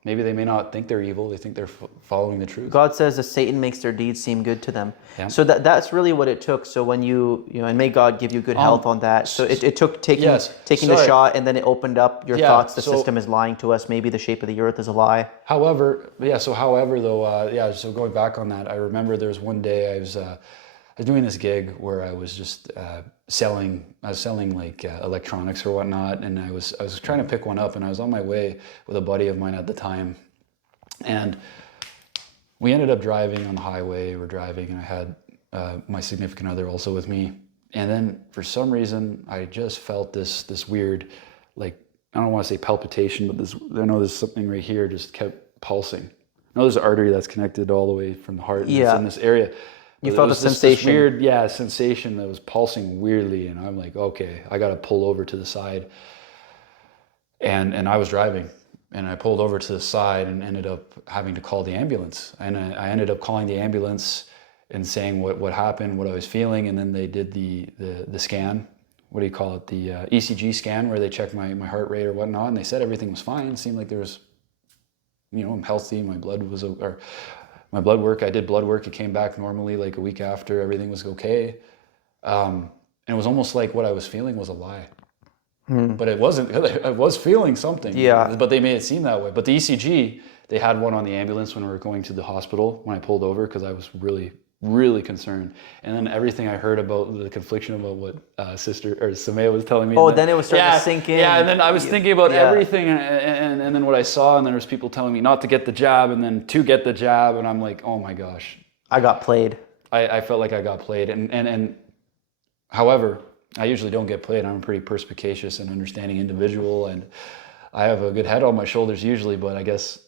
Maybe they may not think they're evil. They think they're following the truth. God says that Satan makes their deeds seem good to them. Yeah. So that's really what it took. So when you and may God give you good health on that. So it took taking the shot, and then it opened up your thoughts. The system is lying to us. Maybe the shape of the earth is a lie. However, so going back on that, I remember there was one day I was doing this gig where I was just selling like electronics or whatnot, and I was trying to pick one up, and I was on my way with a buddy of mine at the time, and we ended up driving on the highway. We're driving, and I had my significant other also with me, and then for some reason I just felt this weird, like, I don't want to say palpitation, but I know there's something right here just kept pulsing. I know there's an artery that's connected all the way from the heart, and it's in this area. You felt a sensation. This weird, sensation that was pulsing weirdly, and I'm like, okay, I got to pull over to the side. And I was driving, and I pulled over to the side and ended up having to call the ambulance. And I ended up calling the ambulance and saying what happened, what I was feeling, and then they did the scan. What do you call it? The ECG scan, where they checked my heart rate or whatnot, and they said everything was fine. It seemed like there was, I'm healthy. My blood was my blood work, I did blood work, it came back normally like a week after, everything was okay. And it was almost like what I was feeling was a lie. But it wasn't, I was feeling something. Yeah. But they made it seem that way. But the ECG, they had one on the ambulance when we were going to the hospital when I pulled over, because I was really, really concerned. And then everything I heard about the confliction about what Sister or Samaya was telling me. Oh, then it was starting to sink in. Yeah, and then I was thinking about everything, and then what I saw, and then there was people telling me not to get the jab, and then to get the jab, and I'm like, oh my gosh. I got played. I felt like I got played, and however, I usually don't get played. I'm a pretty perspicacious and understanding individual, and I have a good head on my shoulders usually, but I guess,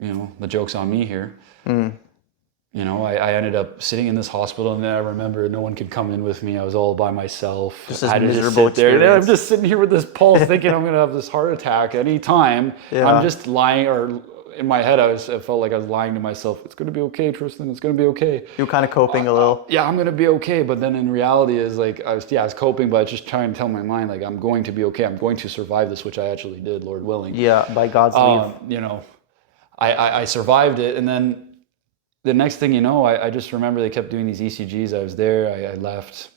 the joke's on me here. I ended up sitting in this hospital, and then I remember no one could come in with me. I was all by myself. Just this miserable experience. I'm just sitting here with this pulse thinking I'm going to have this heart attack any time. Yeah. I'm just lying, or in my head, I felt like I was lying to myself. It's going to be okay, Tristan. It's going to be okay. You were kind of coping a little. Yeah, I'm going to be okay. But then in reality is like, I was coping, but I was just trying to tell my mind, like, I'm going to be okay. I'm going to survive this, which I actually did, Lord willing. Yeah, by God's leave. I survived it, and then the next thing you know, I just remember they kept doing these ECGs. I was there, I left.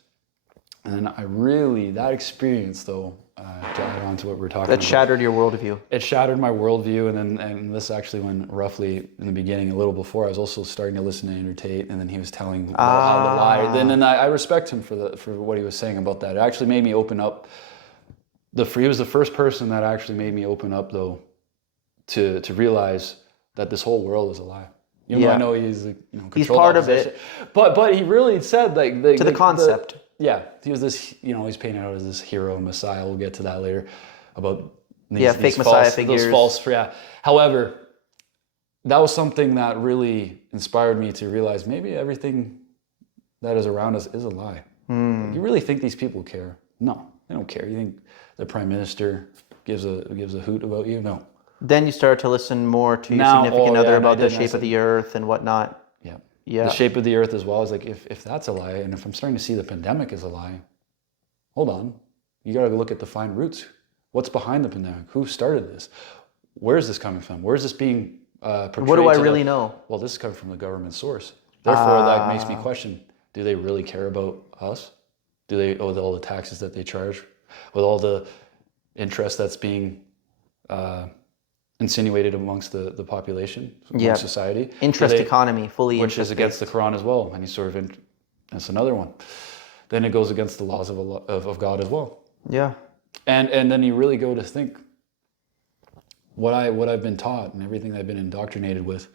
And then that experience though, to add on to what we're talking about. That shattered your worldview. It shattered my worldview, and this actually went roughly in the beginning, a little before. I was also starting to listen to Andrew Tate, and then he was telling about how to lie. Then I respect him for what he was saying about that. It actually made me open up. He was the first person that actually made me open up though, to realize that this whole world is a lie. Though I know he's he's part of it, but he really said like the concept. He was this, he's painted out as this hero messiah. We'll get to that later about fake messiah figures. Those false, However, that was something that really inspired me to realize maybe everything that is around us is a lie. You really think these people care? No, they don't care. You think the prime minister gives a hoot about you? No. Then you start to listen more to your significant other about the shape of the earth and whatnot. Yeah. The shape of the earth as well. Is like, if that's a lie, and if I'm starting to see the pandemic as a lie, hold on. You got to look at the fine roots. What's behind the pandemic? Who started this? Where's this coming from? Where's this being portrayed? What do I really know? Well, this is coming from the government source. Therefore, that makes me question, do they really care about us? Do they, with all the taxes that they charge, with all the interest that's being insinuated amongst the population, amongst society. Interest economy, fully which is against the Quran as well. And that's another one. Then it goes against the laws of God as well. Yeah. And then you really go to think, what I've been taught and everything I've been indoctrinated with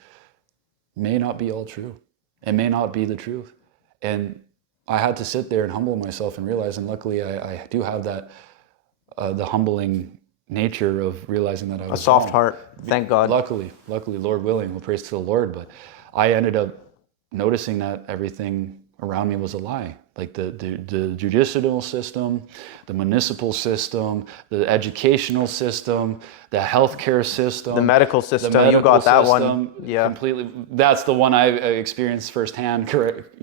may not be all true. It may not be the truth. And I had to sit there and humble myself and realize, and luckily I do have that, the humbling nature of realizing that I was a soft wrong. heart, thank God. Luckily, Lord willing, we'll praise to the Lord. But I ended up noticing that everything around me was a lie. Like the judicial system, the municipal system, the educational system, the healthcare system, the medical system. You got that one. Yeah, completely. That's the one I experienced firsthand. Correct.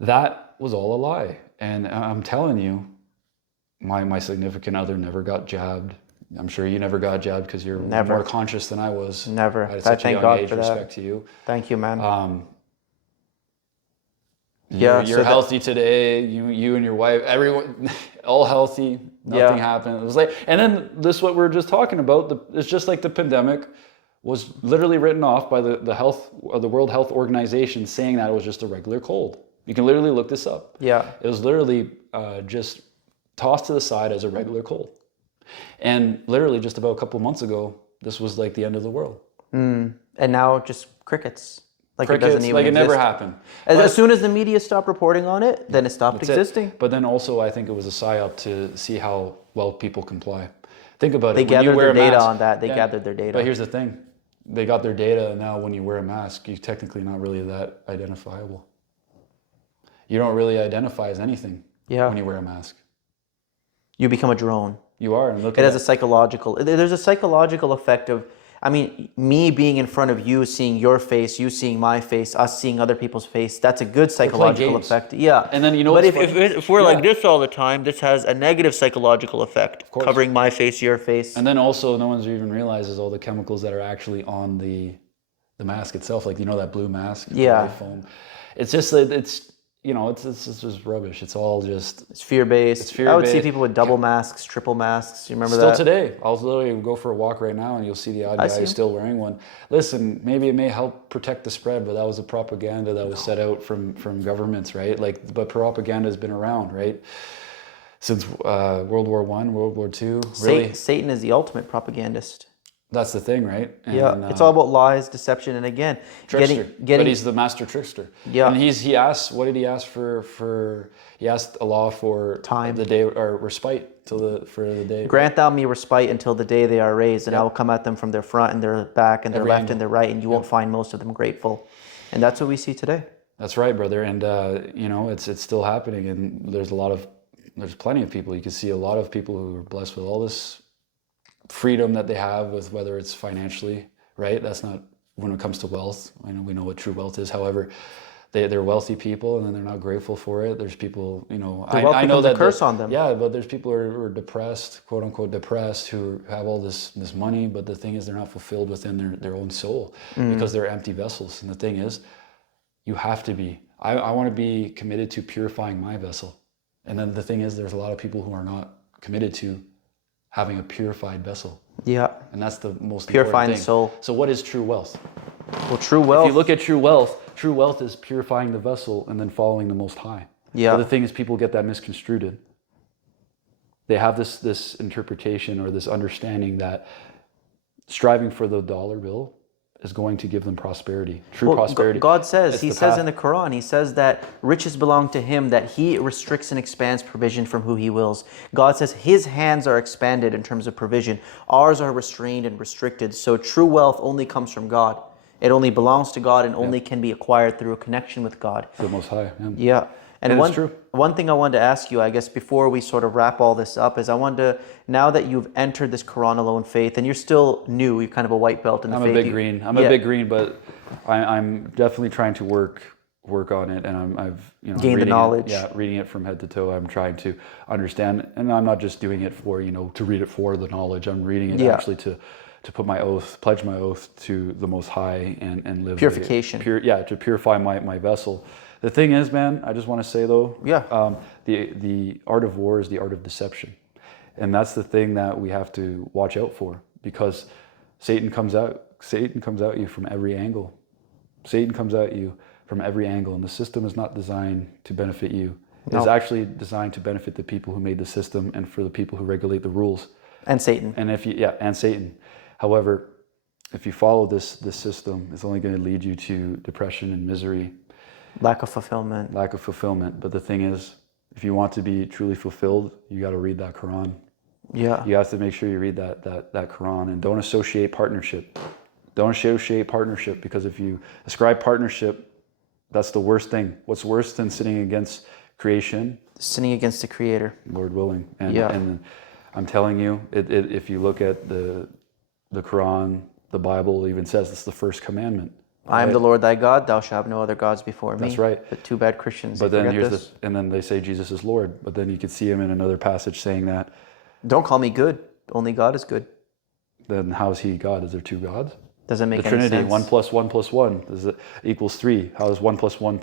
That was all a lie. And I'm telling you, my significant other never got jabbed. I'm sure you never got jabbed because you're more conscious than I was. Never. At such a young God age. for that. Respect to you. Thank you, man. You're healthy today. You and your wife, everyone, all healthy. Nothing happened. It was like, and then this, what we're just talking about. It's just like the pandemic was literally written off by the World Health Organization, saying that it was just a regular cold. You can literally look this up. Yeah, it was literally just tossed to the side as a regular cold. And literally just about a couple months ago, this was like the end of the world. And now just crickets. Like crickets, it doesn't even like it exist. never happened. As soon as the media stopped reporting on it, then it stopped existing. But then also I think it was a psyop to see how well people comply. Think about it. They gathered their data on that. They gathered their data. But here's the thing. They got their data, and now when you wear a mask, you're technically not really that identifiable. You don't really identify as anything when you wear a mask. You become a drone. You are. And there's a psychological effect of, I mean, me being in front of you, seeing your face, you seeing my face, us seeing other people's face, that's a good psychological effect. Yeah. And then, but if we're like this all the time, this has a negative psychological effect, covering my face, your face. And then also, no one's even realizes all the chemicals that are actually on the mask itself. Like, that blue mask, the foam. It's just like, it's just rubbish. It's all just... It's fear-based. I would see people with double masks, triple masks. You remember that? Still today. I'll literally go for a walk right now and you'll see the odd guy who's still wearing one. Listen, maybe it may help protect the spread, but that was a propaganda that was set out from governments, right? But propaganda has been around, right? Since World War I, World War II. Really. Satan is the ultimate propagandist. That's the thing, right? And, it's all about lies, deception, and again, trickster. But he's the master trickster. Yeah. And he asked, what did he ask for? He asked Allah for time, the day, or respite for the day. Grant thou me respite until the day they are raised, and I will come at them from their front and their back and their left and their right, and you won't find most of them grateful. And that's what we see today. That's right, brother. And it's still happening, and there's plenty of people. You can see a lot of people who are blessed with all this freedom that they have, with whether it's financially, right? That's not when it comes to wealth. I know we know what true wealth is. However, they're wealthy people and then they're not grateful for it. There's people, you know, The wealth I know becomes a that curse on them. Yeah, but there's people who are depressed, quote unquote depressed, who have all this money, but the thing is they're not fulfilled within their own soul because they're empty vessels. And the thing is, you have to be. I want to be committed to purifying my vessel. And then the thing is, there's a lot of people who are not committed to having a purified vessel. Yeah. And that's the most Purifying important the thing. soul. So what is true wealth? Well, true wealth. If you look at true wealth is purifying the vessel and then following the Most High. Yeah. But the thing is, people get that misconstrued. They have this interpretation or this understanding that striving for the dollar bill is going to give them prosperity, true prosperity. God says, It's he the says path. in the Quran, he says that riches belong to him, that he restricts and expands provision from who he wills. God says his hands are expanded in terms of provision. Ours are restrained and restricted. So true wealth only comes from God. It only belongs to God and only can be acquired through a connection with God. The Most High. Yeah. And it's true. One thing I wanted to ask you, I guess, before we sort of wrap all this up, is I wanted to, now that you've entered this Quran alone faith, and you're still new, you're kind of a white belt in the faith. I'm a bit green, but I'm definitely trying to work on it, and I've gained the knowledge. Reading it from head to toe. I'm trying to understand, and I'm not just doing it for to read it for the knowledge. I'm reading it actually to put my oath, pledge my oath to the Most High, and live purification. To purify my vessel. The thing is, man, I just want to say though, the art of war is the art of deception, and that's the thing that we have to watch out for, because Satan comes at you from every angle. Satan comes at you from every angle, and the system is not designed to benefit you. It's actually designed to benefit the people who made the system and for the people who regulate the rules. And Satan. And Satan. However, if you follow this system, it's only going to lead you to depression and misery. Lack of fulfillment. But the thing is, if you want to be truly fulfilled, you got to read that Quran. Yeah. You have to make sure you read that Quran, and don't associate partnership. Don't associate partnership, because if you ascribe partnership, that's the worst thing. What's worse than sinning against creation? Sinning against the Creator. Lord willing. And I'm telling you, if you look at the Quran, the Bible even says it's the first commandment. I am the Lord thy God, thou shalt have no other gods before me. That's right. But too bad Christians But then forget this. and then they say Jesus is Lord. But then you could see him in another passage saying that. Don't call me good. Only God is good. Then how is he God? Is there two gods? Doesn't make The any Trinity, sense. 1 plus 1 plus 1 equals 3. How does 1 plus 1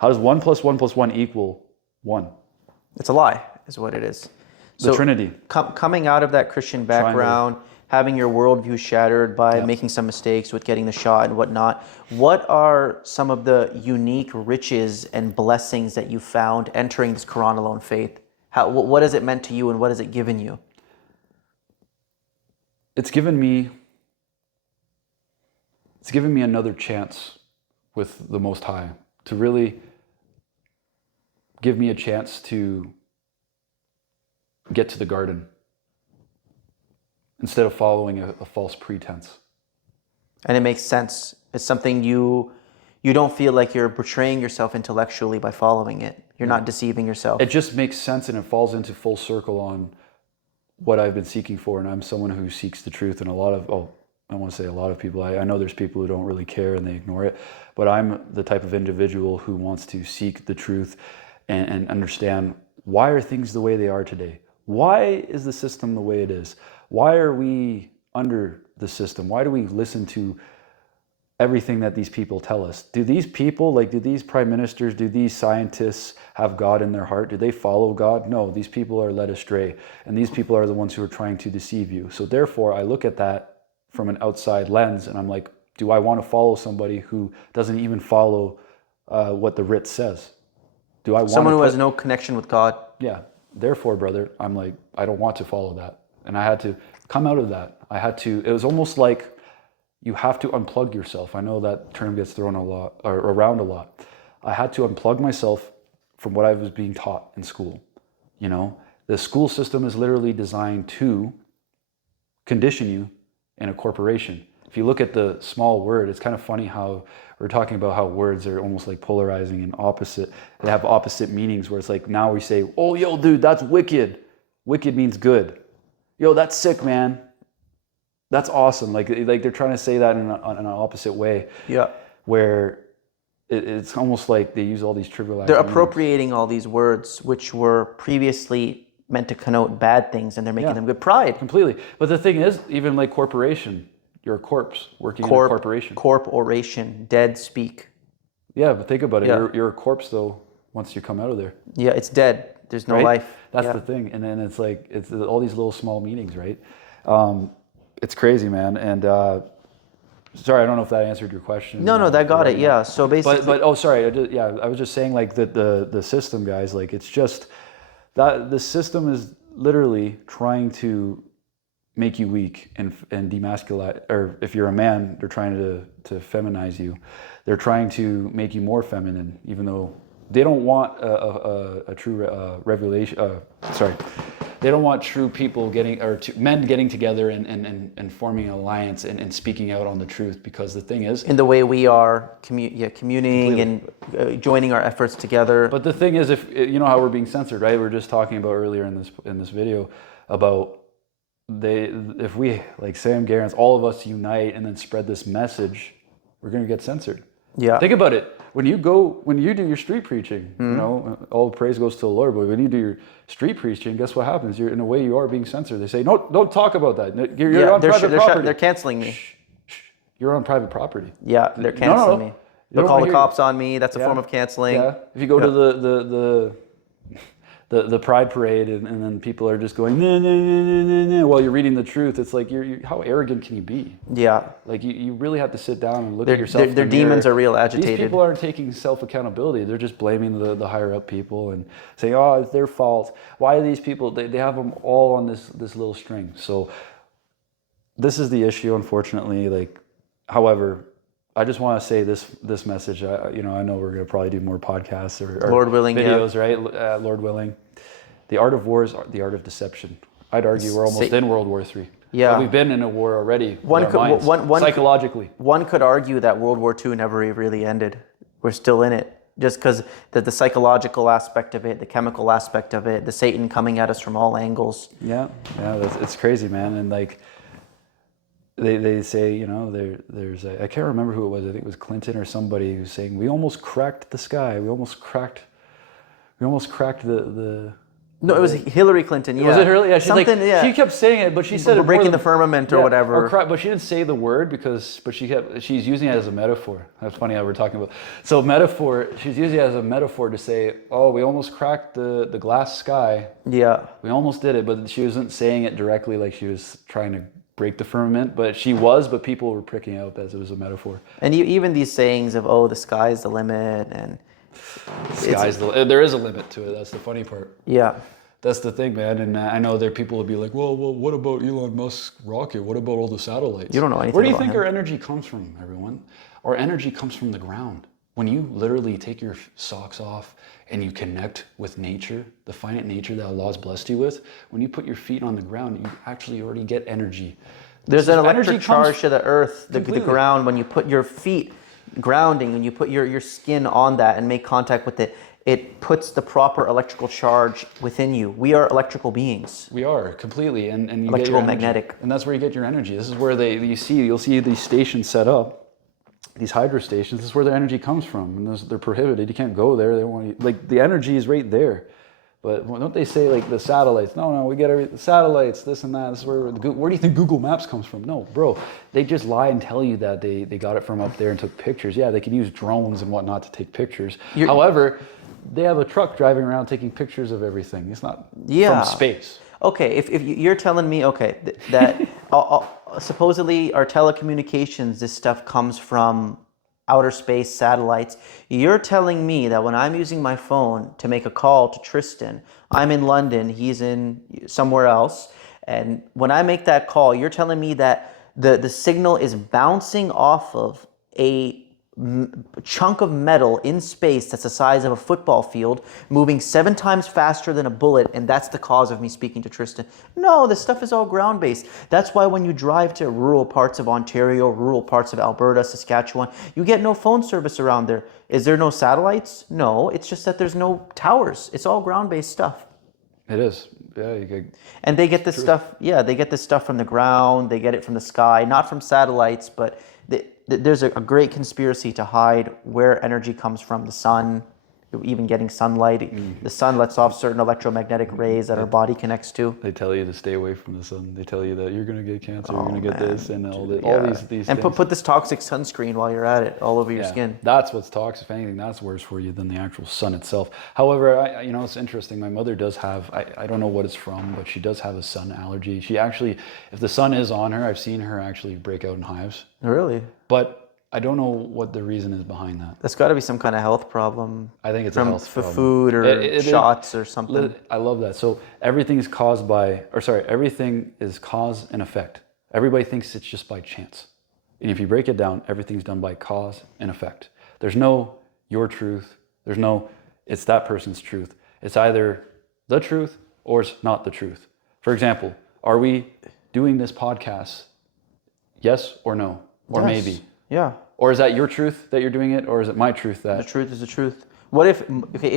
how does 1 plus 1 plus 1 equal 1? It's a lie, is what it is. The Trinity. Coming out of that Christian background, having your worldview shattered by making some mistakes with getting the shot and whatnot, what are some of the unique riches and blessings that you found entering this Quran alone faith? What has it meant to you, and what has it given you? It's given me another chance with the Most High to really give me a chance to get to the garden instead of following a false pretense. And it makes sense. It's something you don't feel like you're betraying yourself intellectually by following it. You're not deceiving yourself. It just makes sense, and it falls into full circle on what I've been seeking for. And I'm someone who seeks the truth, and I don't want to say a lot of people. I know there's people who don't really care and they ignore it, but I'm the type of individual who wants to seek the truth and understand, why are things the way they are today? Why is the system the way it is? Why are we under the system? Why do we listen to everything that these people tell us? Do these people, do these prime ministers, do these scientists have God in their heart? Do they follow God? No, these people are led astray, and these people are the ones who are trying to deceive you. So therefore, I look at that from an outside lens, and I'm like, do I want to follow somebody who doesn't even follow what the writ says? Do I want someone who has no connection with God? Yeah. Therefore, brother, I'm like, I don't want to follow that. And I had to come out of that. It was almost like you have to unplug yourself. I know that term gets thrown around a lot. I had to unplug myself from what I was being taught in school. The school system is literally designed to condition you in a corporation. If you look at the small word, it's kind of funny how we're talking about how words are almost like polarizing and opposite. They have opposite meanings, where it's like, now we say, oh, yo, dude, that's wicked. Wicked means good. Yo, that's sick, man. That's awesome. Like they're trying to say that in an opposite way. Yeah. Where it's almost like they use all these trivialized They're meanings. appropriating all these words which were previously meant to connote bad things, and they're making them good. Pride. Completely. But the thing is, even like corporation, you're a corpse working in a corporation. Corporation. Dead speak. Yeah, but think about it. Yeah. You're a corpse though once you come out of there. Yeah, it's dead. There's no Right? life. That's Yeah. the thing. And then it's like, it's all these little small meanings, right? It's crazy, man. And sorry, I don't know if that answered your question. No, that got it. Yeah. So basically, But oh, sorry. I was just saying, like the system, guys. Like it's just that the system is literally trying to make you weak and demasculate. Or if you're a man, they're trying to feminize you. They're trying to make you more feminine, even though they don't want a true revelation. They don't want true people men getting together and forming an alliance and speaking out on the truth, because the thing is, in the way we are communing and joining our efforts together. But the thing is, if you know how we're being censored, right? We were just talking about earlier in this video about if we, like Sam Garance, all of us unite and then spread this message, we're going to get censored. Yeah. Think about it. When you do your street preaching, you know, all praise goes to the Lord. But when you do your street preaching, guess what happens? In a way, you are being censored. They say, no, don't talk about that. You're on private property. They're canceling me. Shh. You're on private property. Yeah, they're canceling me. They'll call the cops on me. That's a form of canceling. Yeah. If you go to the pride parade and then people are just going nah, while you're reading the truth, it's like you're how arrogant can you be? Yeah. Like you really have to sit down and look at yourself. Their demons are real agitated. These people aren't taking self-accountability. They're just blaming the higher up people and saying, oh, it's their fault. Why are these people, they have them all on this little string. So this is the issue, unfortunately. Like, however, I just want to say this message. I know we're going to probably do more podcasts or Lord willing, videos, right? Lord willing. The art of war is the art of deception. I'd argue we're almost in World War III. Yeah. But we've been in a war already. Psychologically. One could argue that World War II never really ended. We're still in it. Just because the psychological aspect of it, the chemical aspect of it, the Satan coming at us from all angles. Yeah, it's crazy, man. And like, they say, you know, there's I can't remember who it was. I think it was Clinton or somebody who's saying, we almost cracked the sky. We almost cracked the No, it was Hillary Clinton. Yeah. Was it Hillary? Yeah, She kept saying it, but she said we're breaking the firmament or whatever. But she didn't say the word she's using it as a metaphor. That's funny how we're talking about. So metaphor, she's using it as a metaphor to say, oh, we almost cracked the glass sky. Yeah. We almost did it, but she wasn't saying it directly like she was trying to break the firmament, but people were pricking out as it was a metaphor. And even these sayings of, oh, the sky's the limit, and there is a limit to it. That's the funny part. Yeah. That's the thing, man. And I know there people will be like, well, what about Elon Musk's rocket? What about all the satellites? You don't know anything Where do you about think him. our energy comes from, everyone? Our energy comes from the ground. When you literally take your socks off and you connect with nature, the finite nature that Allah's blessed you with, when you put your feet on the ground, you actually already get energy. There's an electric charge to the earth, the completely. ground, when you put your feet grounding and you put your skin on that and make contact with it, it puts the proper electrical charge within you. We are electrical beings. We are, completely. And you Electrical get your energy. magnetic. And that's where you get your energy. This is where you'll see these stations set up. These hydro stations, this is where their energy comes from, and they're prohibited. You can't go there. They don't want you, like, the energy is right there. But don't they say, like, the satellites? No, we get the satellites, this and that. This is where do you think Google Maps comes from? No, bro. They just lie and tell you that they got it from up there and took pictures. Yeah, they can use drones and whatnot to take pictures. However, they have a truck driving around taking pictures of everything. It's not from space. Okay, if you're telling me, that supposedly our telecommunications, this stuff comes from outer space satellites. You're telling me that when I'm using my phone to make a call to Tristan, I'm in London, he's in somewhere else, and when I make that call, you're telling me that the signal is bouncing off of a chunk of metal in space that's the size of a football field, moving 7 times faster than a bullet, and that's the cause of me speaking to Tristan. No, this stuff is all ground-based. That's why when you drive to rural parts of Ontario, rural parts of Alberta, Saskatchewan, you get no phone service around there. Is there no satellites? No, it's just that there's no towers. It's all ground-based stuff. It is. Yeah, and they get this stuff, they get this stuff from the ground, they get it from the sky, not from satellites, but there's a great conspiracy to hide where energy comes from, the sun, even getting sunlight. The sun lets off certain electromagnetic rays that our body connects to. They tell you to stay away from the sun. They tell you that you're going to get cancer, you're going to get this, and all these and things. put this toxic sunscreen while you're at it all over your skin. That's what's toxic. If anything, that's worse for you than the actual sun itself. However, it's interesting. My mother does have, I don't know what it's from, but she does have a sun allergy. She actually, if the sun is on her, I've seen her actually break out in hives. Really? But I don't know what the reason is behind that. That's got to be some kind of health problem. I think it's a health problem. Food or shots or something. I love that. So everything is cause and effect. Everybody thinks it's just by chance. And if you break it down, everything's done by cause and effect. There's no your truth. There's no it's that person's truth. It's either the truth or it's not the truth. For example, are we doing this podcast? Yes or no? Or Yes. maybe? Yeah. Or is that your truth that you're doing it, or is it my truth that... The truth is the truth. What if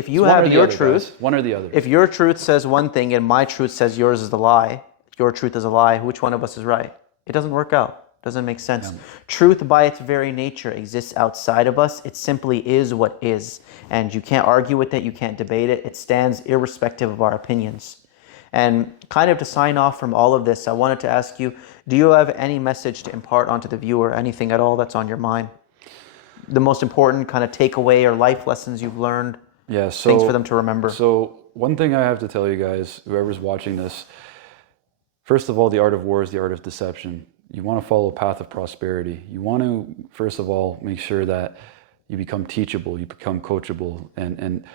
you have your truth... Guys. One or the other. If your truth says one thing and my truth says yours is the lie, your truth is a lie, which one of us is right? It doesn't work out. It doesn't make sense. Yeah. Truth by its very nature exists outside of us. It simply is what is. And you can't argue with it. You can't debate it. It stands irrespective of our opinions. And kind of to sign off from all of this, I wanted to ask you, do you have any message to impart onto the viewer, anything at all that's on your mind? The most important kind of takeaway or life lessons you've learned? Yeah, things for them to remember. So one thing I have to tell you guys, whoever's watching this, first of all, the art of war is the art of deception. You want to follow a path of prosperity. You want to, first of all, make sure that you become teachable, you become coachable, and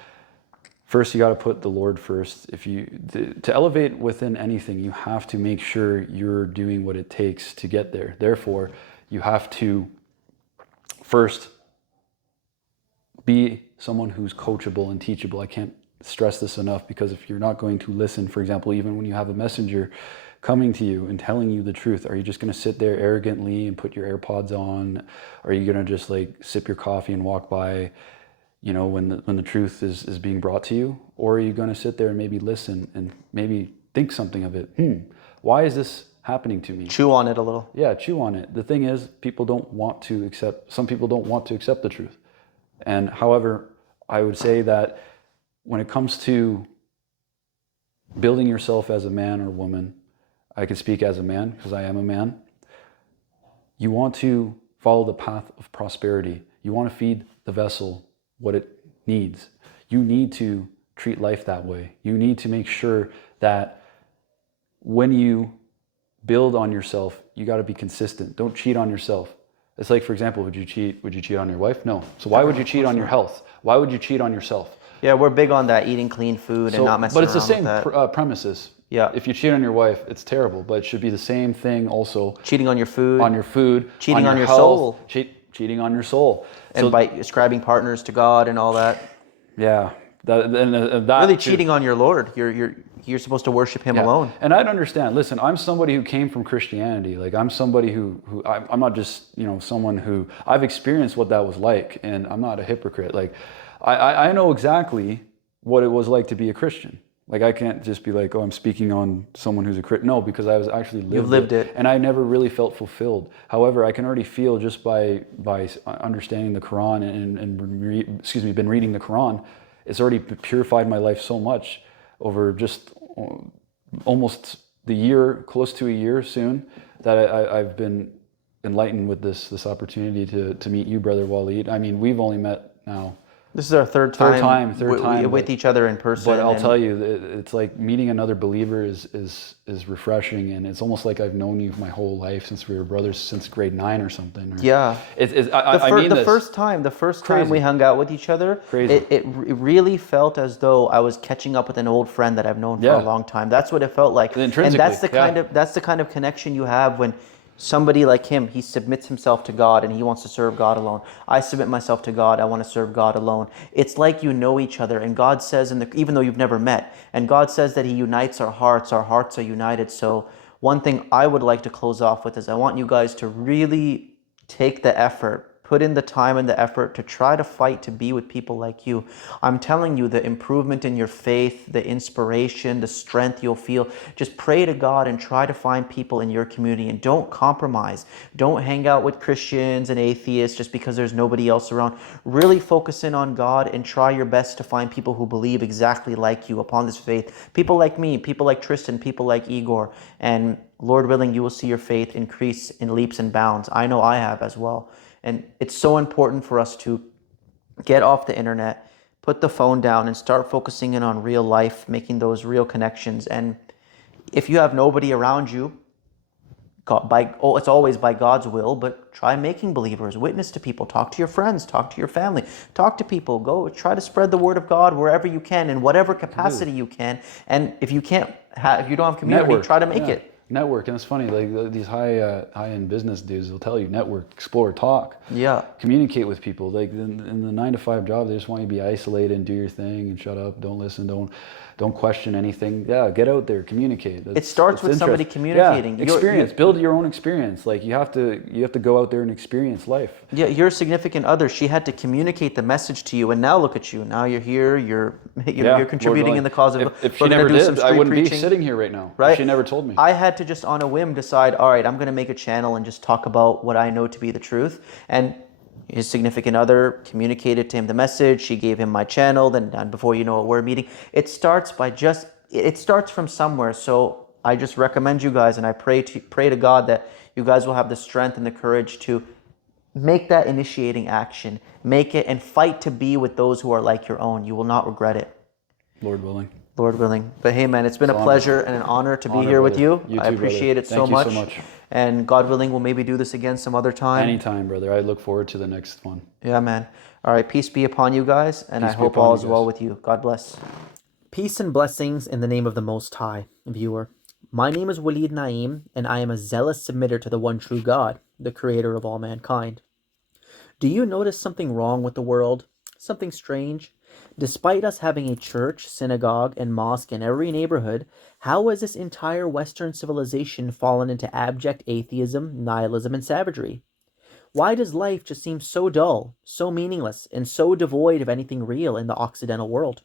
first, you got to put the Lord first. To elevate within anything, you have to make sure you're doing what it takes to get there. Therefore, you have to first be someone who's coachable and teachable. I can't stress this enough, because if you're not going to listen, for example, even when you have a messenger coming to you and telling you the truth, are you just going to sit there arrogantly and put your AirPods on? Are you going to just like sip your coffee and walk by, when the truth is being brought to you? Or are you going to sit there and maybe listen and maybe think something of it? Why is this happening to me? Chew on it a little. Yeah, chew on it. The thing is, some people don't want to accept the truth. And however, I would say that when it comes to building yourself as a man or woman, I can speak as a man because I am a man. You want to follow the path of prosperity. You want to feed the vessel what it needs. You need to treat life that way. You need to make sure that when you build on yourself, you got to be consistent. Don't cheat on yourself. It's like, for example, would you cheat on your wife? No. So why would you cheat on your health? Why would you cheat on yourself? Yeah, we're big on that, eating clean food and not messing around with that. But it's the same premises. Yeah. If you cheat on your wife, it's terrible, but it should be the same thing also. Cheating on your food. Cheating on your health, soul. Cheating on your soul. And by ascribing partners to God and all that. Yeah. That really cheating on your Lord. You're supposed to worship Him alone. And I'd understand. Listen, I'm somebody who came from Christianity. Like, I'm somebody who I'm not just, someone who, I've experienced what that was like, and I'm not a hypocrite. Like, I know exactly what it was like to be a Christian. Like, I can't just be like, oh, I'm speaking on someone who's a Christian. No, because I was actually lived it. And I never really felt fulfilled. However, I can already feel just by understanding the Quran and been reading the Quran, it's already purified my life so much over just almost the year, close to a year soon, that I've been enlightened with this opportunity to meet you, Brother Waleed. I mean, we've only met now. This is our third time with but, each other in person. But I'll tell you, it's like meeting another believer is refreshing, and it's almost like I've known you my whole life since we were brothers since grade 9 or something. Yeah. The first time we hung out with each other, it really felt as though I was catching up with an old friend that I've known for a long time. That's what it felt like. And that's the kind of connection you have when somebody like him, he submits himself to God and he wants to serve God alone. I submit myself to God, I want to serve God alone. It's like you know each other, and God says, even though you've never met, and God says that He unites our hearts are united. So one thing I would like to close off with is I want you guys to really take the effort, put in the time and the effort to try to fight to be with people like you. I'm telling you, the improvement in your faith, the inspiration, the strength you'll feel, just pray to God and try to find people in your community, and don't compromise. Don't hang out with Christians and atheists just because there's nobody else around. Really focus in on God and try your best to find people who believe exactly like you upon this faith. People like me, people like Tristan, people like IGOR, and Lord willing, you will see your faith increase in leaps and bounds. I know I have as well. And it's so important for us to get off the internet, put the phone down, and start focusing in on real life, making those real connections. And if you have nobody around you, it's always by God's will, but try making believers, witness to people, talk to your friends, talk to your family, talk to people, go try to spread the word of God wherever you can, in whatever capacity you can. And if you don't have community, Network. try to make it. Network. And it's funny, like these high-end business dudes will tell you, network, explore, talk. Yeah. Communicate with people. Like in the 9-to-5 job, they just want you to be isolated and do your thing and shut up, don't listen, don't question anything. Yeah, get out there, communicate. It starts with somebody communicating. Yeah, experience. Build your own experience. Like you have to go out there and experience life. Yeah, your significant other, she had to communicate the message to you, and now look at you. Now you're here. You're contributing in the cause of. If she never did, I wouldn't be sitting here right now. Right? If she never told me. I had to just on a whim decide. All right, I'm going to make a channel and just talk about what I know to be the truth. And his significant other communicated to him the message. She gave him my channel. Then before you know it, we're meeting. It starts from somewhere. So I just recommend you guys, and I pray to God that you guys will have the strength and the courage to make that initiating action. Make it and fight to be with those who are like your own. You will not regret it. Lord willing. Lord willing. But hey, man, it's been a pleasure and an honor to be here with you. I appreciate it so much. Thank you so much. And God willing, we'll maybe do this again some other time. Anytime, brother. I look forward to the next one. Yeah, man. All right. Peace be upon you guys. And I hope all is well with you. God bless. Peace and blessings in the name of the Most High, viewer. My name is Walid Naeem, and I am a zealous submitter to the one true God, the creator of all mankind. Do you notice something wrong with the world? Something strange? Despite us having a church, synagogue, and mosque in every neighborhood, how has this entire Western civilization fallen into abject atheism, nihilism, and savagery? Why does life just seem so dull, so meaningless, and so devoid of anything real in the Occidental world?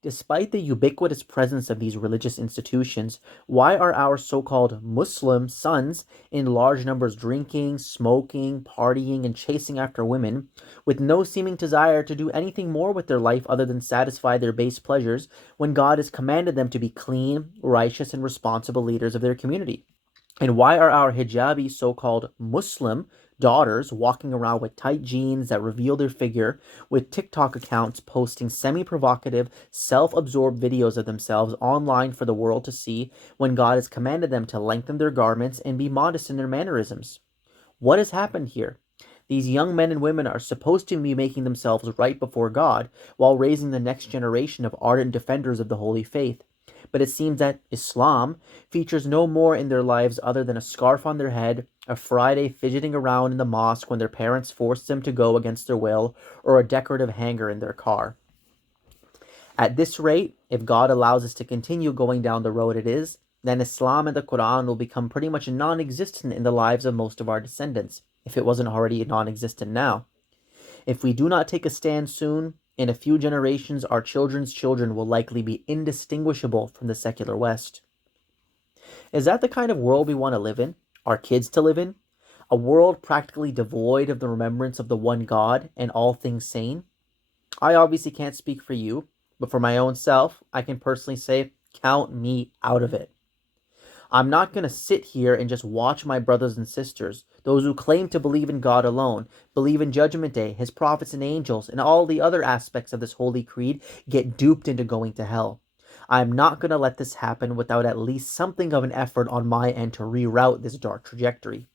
Despite the ubiquitous presence of these religious institutions, why are our so-called Muslim sons in large numbers drinking, smoking, partying, and chasing after women, with no seeming desire to do anything more with their life other than satisfy their base pleasures, when God has commanded them to be clean, righteous, and responsible leaders of their community? And why are our hijabi so-called Muslim daughters walking around with tight jeans that reveal their figure, with TikTok accounts posting semi-provocative, self-absorbed videos of themselves online for the world to see, when God has commanded them to lengthen their garments and be modest in their mannerisms? What has happened here? These young men and women are supposed to be making themselves right before God, while raising the next generation of ardent defenders of the holy faith. But it seems that Islam features no more in their lives other than a scarf on their head, a Friday fidgeting around in the mosque when their parents force them to go against their will, or a decorative hanger in their car. At this rate, if God allows us to continue going down the road it is, then Islam and the Quran will become pretty much non-existent in the lives of most of our descendants, if it wasn't already non-existent now. If we do not take a stand soon, in a few generations, our children's children will likely be indistinguishable from the secular West. Is that the kind of world we want to live in? Our kids to live in? A world practically devoid of the remembrance of the one God and all things sane? I obviously can't speak for you, but for my own self, I can personally say, count me out of it. I'm not going to sit here and just watch my brothers and sisters, those who claim to believe in God alone, believe in Judgment Day, His prophets and angels, and all the other aspects of this holy creed, get duped into going to hell. I'm not going to let this happen without at least something of an effort on my end to reroute this dark trajectory.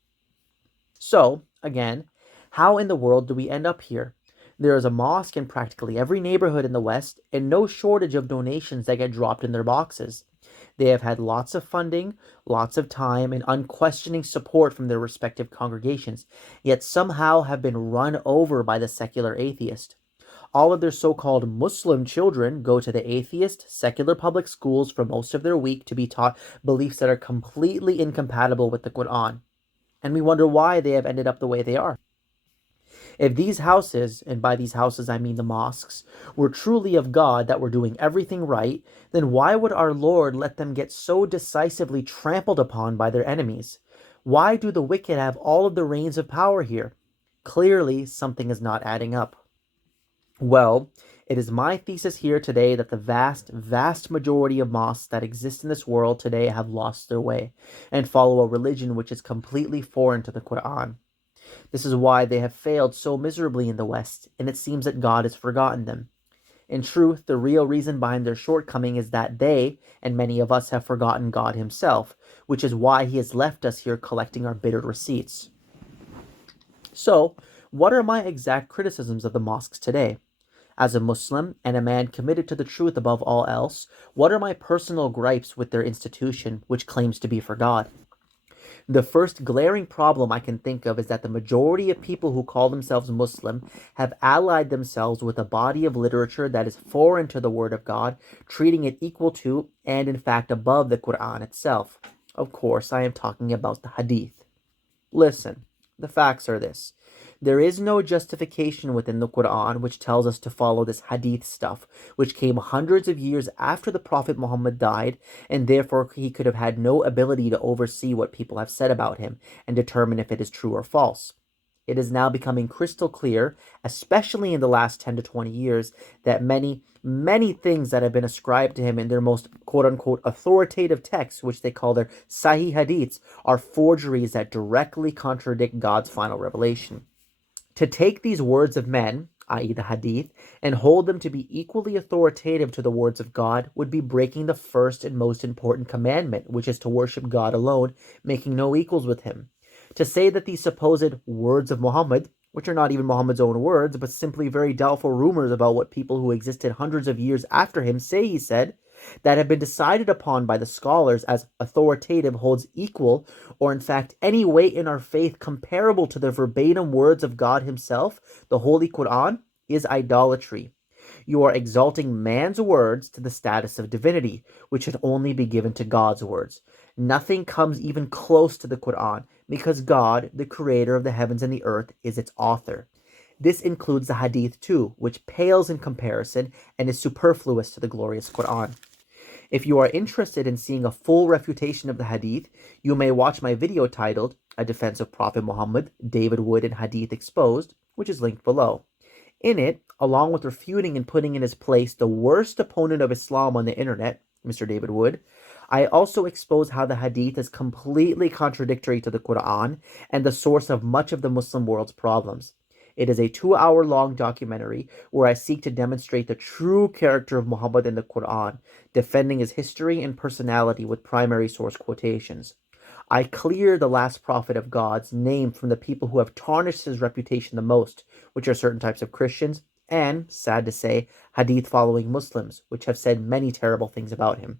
So, again, how in the world do we end up here? There is a mosque in practically every neighborhood in the West, and no shortage of donations that get dropped in their boxes. They have had lots of funding, lots of time, and unquestioning support from their respective congregations, yet somehow have been run over by the secular atheist. All of their so-called Muslim children go to the atheist, secular public schools for most of their week to be taught beliefs that are completely incompatible with the Quran. And we wonder why they have ended up the way they are. If these houses, and by these houses I mean the mosques, were truly of God, that were doing everything right, then why would our Lord let them get so decisively trampled upon by their enemies? Why do the wicked have all of the reins of power here? Clearly, something is not adding up. Well, it is my thesis here today that the vast, vast majority of mosques that exist in this world today have lost their way and follow a religion which is completely foreign to the Quran. This is why they have failed so miserably in the West, and it seems that God has forgotten them. In truth, the real reason behind their shortcoming is that they, and many of us, have forgotten God Himself, which is why He has left us here collecting our bitter receipts. So, what are my exact criticisms of the mosques today? As a Muslim and a man committed to the truth above all else, what are my personal gripes with their institution, which claims to be for God? The first glaring problem I can think of is that the majority of people who call themselves Muslim have allied themselves with a body of literature that is foreign to the Word of God, treating it equal to, and in fact above, the Quran itself. Of course, I am talking about the Hadith. Listen, the facts are this. There is no justification within the Quran which tells us to follow this hadith stuff, which came hundreds of years after the Prophet Muhammad died, and therefore he could have had no ability to oversee what people have said about him and determine if it is true or false. It is now becoming crystal clear, especially in the last 10 to 20 years, that many things that have been ascribed to him in their most quote-unquote authoritative texts, which they call their Sahih Hadiths, are forgeries that directly contradict God's final revelation. To take these words of men, i.e. the Hadith, and hold them to be equally authoritative to the words of God would be breaking the first and most important commandment, which is to worship God alone, making no equals with Him. To say that these supposed words of Muhammad, which are not even Muhammad's own words, but simply very doubtful rumors about what people who existed hundreds of years after him say he said, that have been decided upon by the scholars as authoritative, holds equal, or in fact any weight in our faith comparable to the verbatim words of God Himself, the Holy Quran, is idolatry. You are exalting man's words to the status of divinity, which should only be given to God's words. Nothing comes even close to the Quran, because God, the creator of the heavens and the earth, is its author. This includes the Hadith too, which pales in comparison and is superfluous to the glorious Quran. If you are interested in seeing a full refutation of the Hadith, you may watch my video titled A Defense of Prophet Muhammad, David Wood and Hadith Exposed, which is linked below. In it, along with refuting and putting in his place the worst opponent of Islam on the internet, Mr. David Wood, I also expose how the Hadith is completely contradictory to the Quran and the source of much of the Muslim world's problems. It is a 2-hour-long documentary where I seek to demonstrate the true character of Muhammad in the Quran, defending his history and personality with primary source quotations. I clear the last prophet of God's name from the people who have tarnished his reputation the most, which are certain types of Christians, and, sad to say, Hadith-following Muslims, which have said many terrible things about him.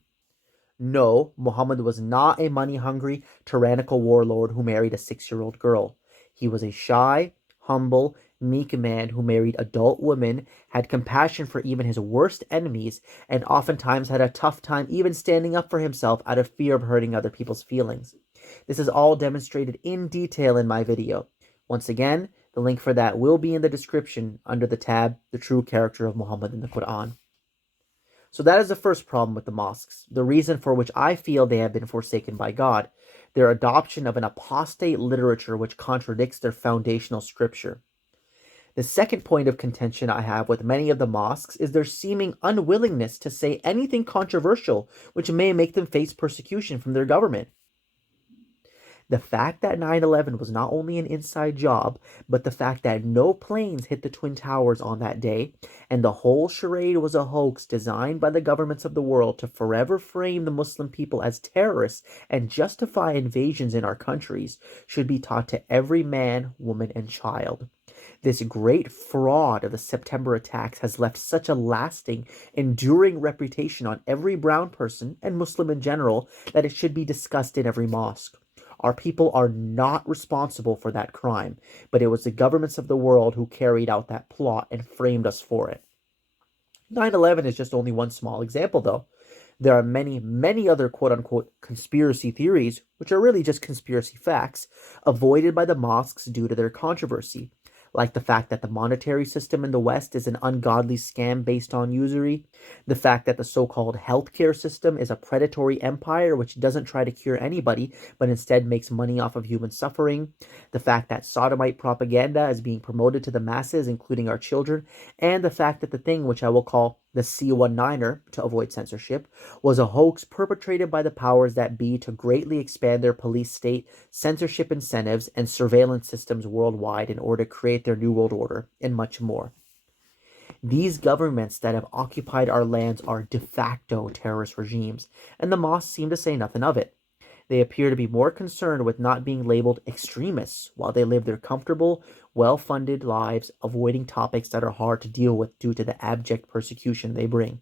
No, Muhammad was not a money-hungry, tyrannical warlord who married a 6-year-old girl. He was a shy, humble, meek man who married adult women, had compassion for even his worst enemies, and oftentimes had a tough time even standing up for himself out of fear of hurting other people's feelings. This is all demonstrated in detail in my video. Once again, the link for that will be in the description under the tab, The True Character of Muhammad in the Quran. So that is the first problem with the mosques, the reason for which I feel they have been forsaken by God, their adoption of an apostate literature which contradicts their foundational scripture. The second point of contention I have with many of the mosques is their seeming unwillingness to say anything controversial which may make them face persecution from their government. The fact that 9/11 was not only an inside job, but the fact that no planes hit the Twin Towers on that day, and the whole charade was a hoax designed by the governments of the world to forever frame the Muslim people as terrorists and justify invasions in our countries, should be taught to every man, woman, and child. This great fraud of the September attacks has left such a lasting, enduring reputation on every brown person, and Muslim in general, that it should be discussed in every mosque. Our people are not responsible for that crime, but it was the governments of the world who carried out that plot and framed us for it. 9/11 is just only one small example, though. There are many, many other quote-unquote conspiracy theories, which are really just conspiracy facts, avoided by the mosques due to their controversy. like the fact that the monetary system in the West is an ungodly scam based on usury, the fact that the so-called healthcare system is a predatory empire which doesn't try to cure anybody, but instead makes money off of human suffering, the fact that sodomite propaganda is being promoted to the masses, including our children, and the fact that the thing which I will call the C19er, to avoid censorship, was a hoax perpetrated by the powers that be to greatly expand their police state, censorship incentives, and surveillance systems worldwide in order to create their new world order, and much more. These governments that have occupied our lands are de facto terrorist regimes, and the mosques seem to say nothing of it. They appear to be more concerned with not being labeled extremists while they live their comfortable, well-funded lives, avoiding topics that are hard to deal with due to the abject persecution they bring.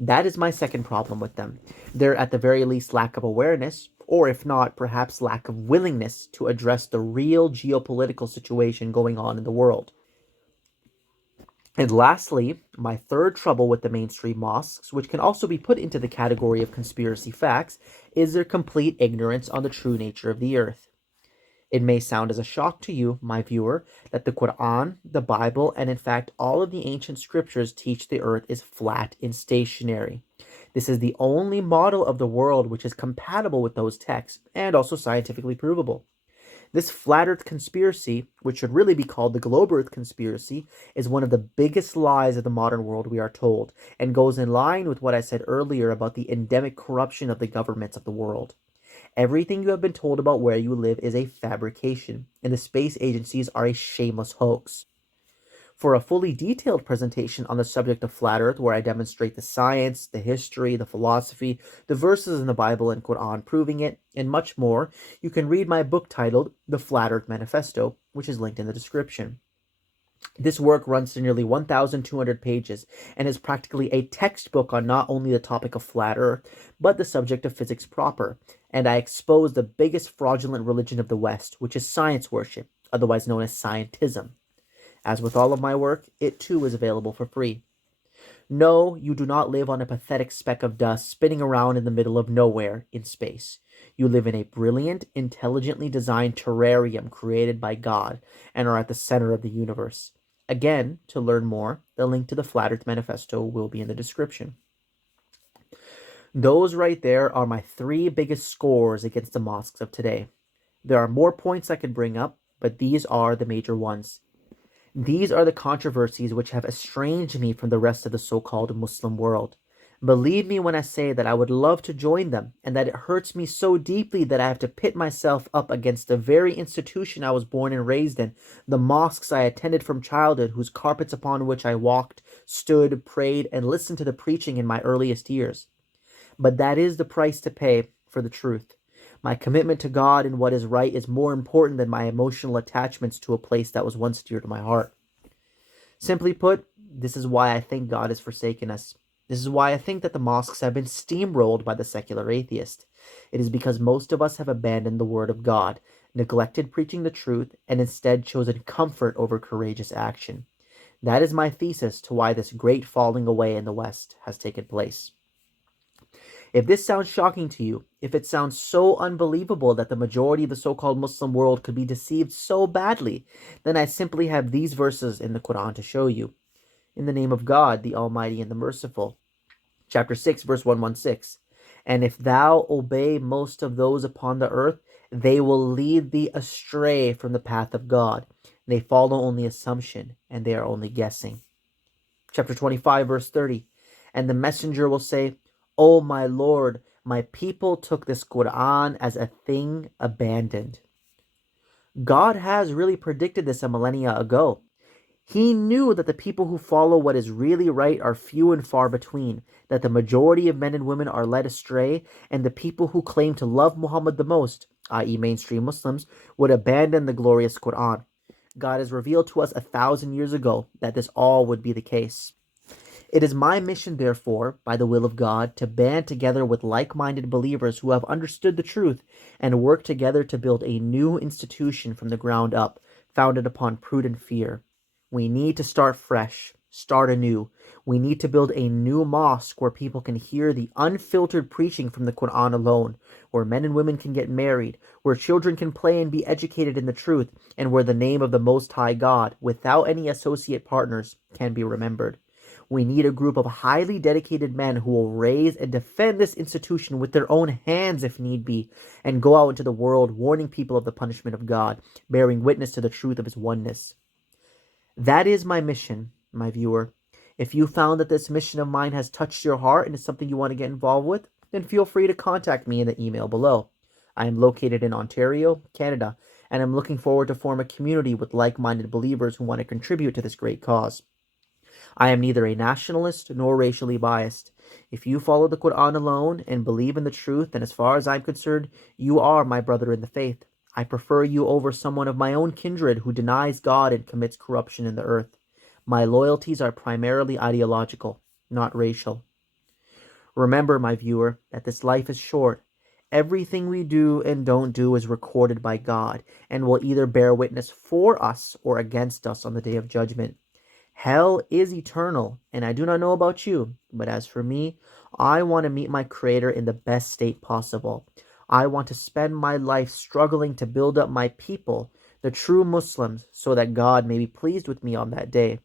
That is my second problem with them. They're at the very least lack of awareness, or if not, perhaps lack of willingness to address the real geopolitical situation going on in the world. And lastly, my third trouble with the mainstream mosques, which can also be put into the category of conspiracy facts, is their complete ignorance on the true nature of the earth. It may sound as a shock to you, my viewer, that the Quran, the Bible, and in fact all of the ancient scriptures teach the earth is flat and stationary. This is the only model of the world which is compatible with those texts and also scientifically provable. This flat earth conspiracy, which should really be called the globe earth conspiracy, is one of the biggest lies of the modern world, we are told, and goes in line with what I said earlier about the endemic corruption of the governments of the world. Everything you have been told about where you live is a fabrication, and the space agencies are a shameless hoax. For a fully detailed presentation on the subject of flat earth, where I demonstrate the science, the history, the philosophy, the verses in the Bible and Quran proving it, and much more, you can read my book titled The Flat Earth Manifesto, which is linked in the description. This work runs to nearly 1,200 pages and is practically a textbook on not only the topic of flat earth, but the subject of physics proper, and I expose the biggest fraudulent religion of the West, which is science worship, otherwise known as scientism. As with all of my work, it too is available for free. No, you do not live on a pathetic speck of dust spinning around in the middle of nowhere in space. You live in a brilliant, intelligently designed terrarium created by God and are at the center of the universe. Again, to learn more, the link to the Flat Earth Manifesto will be in the description. Those right there are my three biggest scores against the mosques of today. There are more points I could bring up, but these are the major ones. These are the controversies which have estranged me from the rest of the so-called Muslim world. Believe me when I say that I would love to join them, and that it hurts me so deeply that I have to pit myself up against the very institution I was born and raised in, the mosques I attended from childhood, whose carpets upon which I walked, stood, prayed, and listened to the preaching in my earliest years. But that is the price to pay for the truth. My commitment to God and what is right is more important than my emotional attachments to a place that was once dear to my heart. Simply put, this is why I think God has forsaken us. This is why I think that the mosques have been steamrolled by the secular atheist. It is because most of us have abandoned the word of God, neglected preaching the truth, and instead chosen comfort over courageous action. That is my thesis to why this great falling away in the West has taken place. If this sounds shocking to you, if it sounds so unbelievable that the majority of the so-called Muslim world could be deceived so badly, then I simply have these verses in the Quran to show you. In the name of God, the Almighty and the Merciful. Chapter 6, verse 116. And if thou obey most of those upon the earth, they will lead thee astray from the path of God. They follow only assumption, and they are only guessing. Chapter 25, verse 30. And the messenger will say, O my Lord, my people took this Quran as a thing abandoned. God has really predicted this a millennia ago. He knew that the people who follow what is really right are few and far between, that the majority of men and women are led astray, and the people who claim to love Muhammad the most, i.e. mainstream Muslims, would abandon the glorious Quran. God has revealed to us 1,000 years ago that this all would be the case. It is my mission, therefore, by the will of God, to band together with like-minded believers who have understood the truth and work together to build a new institution from the ground up, founded upon prudent fear. We need to start fresh, Start anew. We need to build a new mosque where people can hear the unfiltered preaching from the Quran alone, where men and women can get married, where children can play and be educated in the truth, and where the name of the Most High God, without any associate partners, can be remembered. We need a group of highly dedicated men who will raise and defend this institution with their own hands if need be, and go out into the world warning people of the punishment of God, bearing witness to the truth of his oneness. That is my mission, my viewer. If you found that this mission of mine has touched your heart and is something you want to get involved with, then feel free to contact me in the email below. I am located in Ontario, Canada, and I'm looking forward to form a community with like-minded believers who want to contribute to this great cause. I am neither a nationalist nor racially biased. If you follow the Quran alone and believe in the truth, then as far as I'm concerned, you are my brother in the faith. I prefer you over someone of my own kindred who denies God and commits corruption in the earth. My loyalties are primarily ideological, not racial. Remember, my viewer, that this life is short. Everything we do and don't do is recorded by God and will either bear witness for us or against us on the day of judgment. Hell is eternal, and I do not know about you, but as for me, I want to meet my Creator in the best state possible. I want to spend my life struggling to build up my people, the true Muslims, so that God may be pleased with me on that day.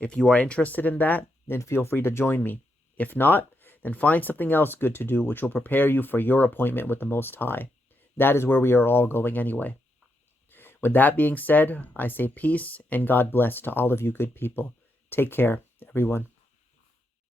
If you are interested in that, then feel free to join me. If not, then find something else good to do which will prepare you for your appointment with the Most High. That is where we are all going anyway. With that being said, I say peace and God bless to all of you good people. Take care, everyone.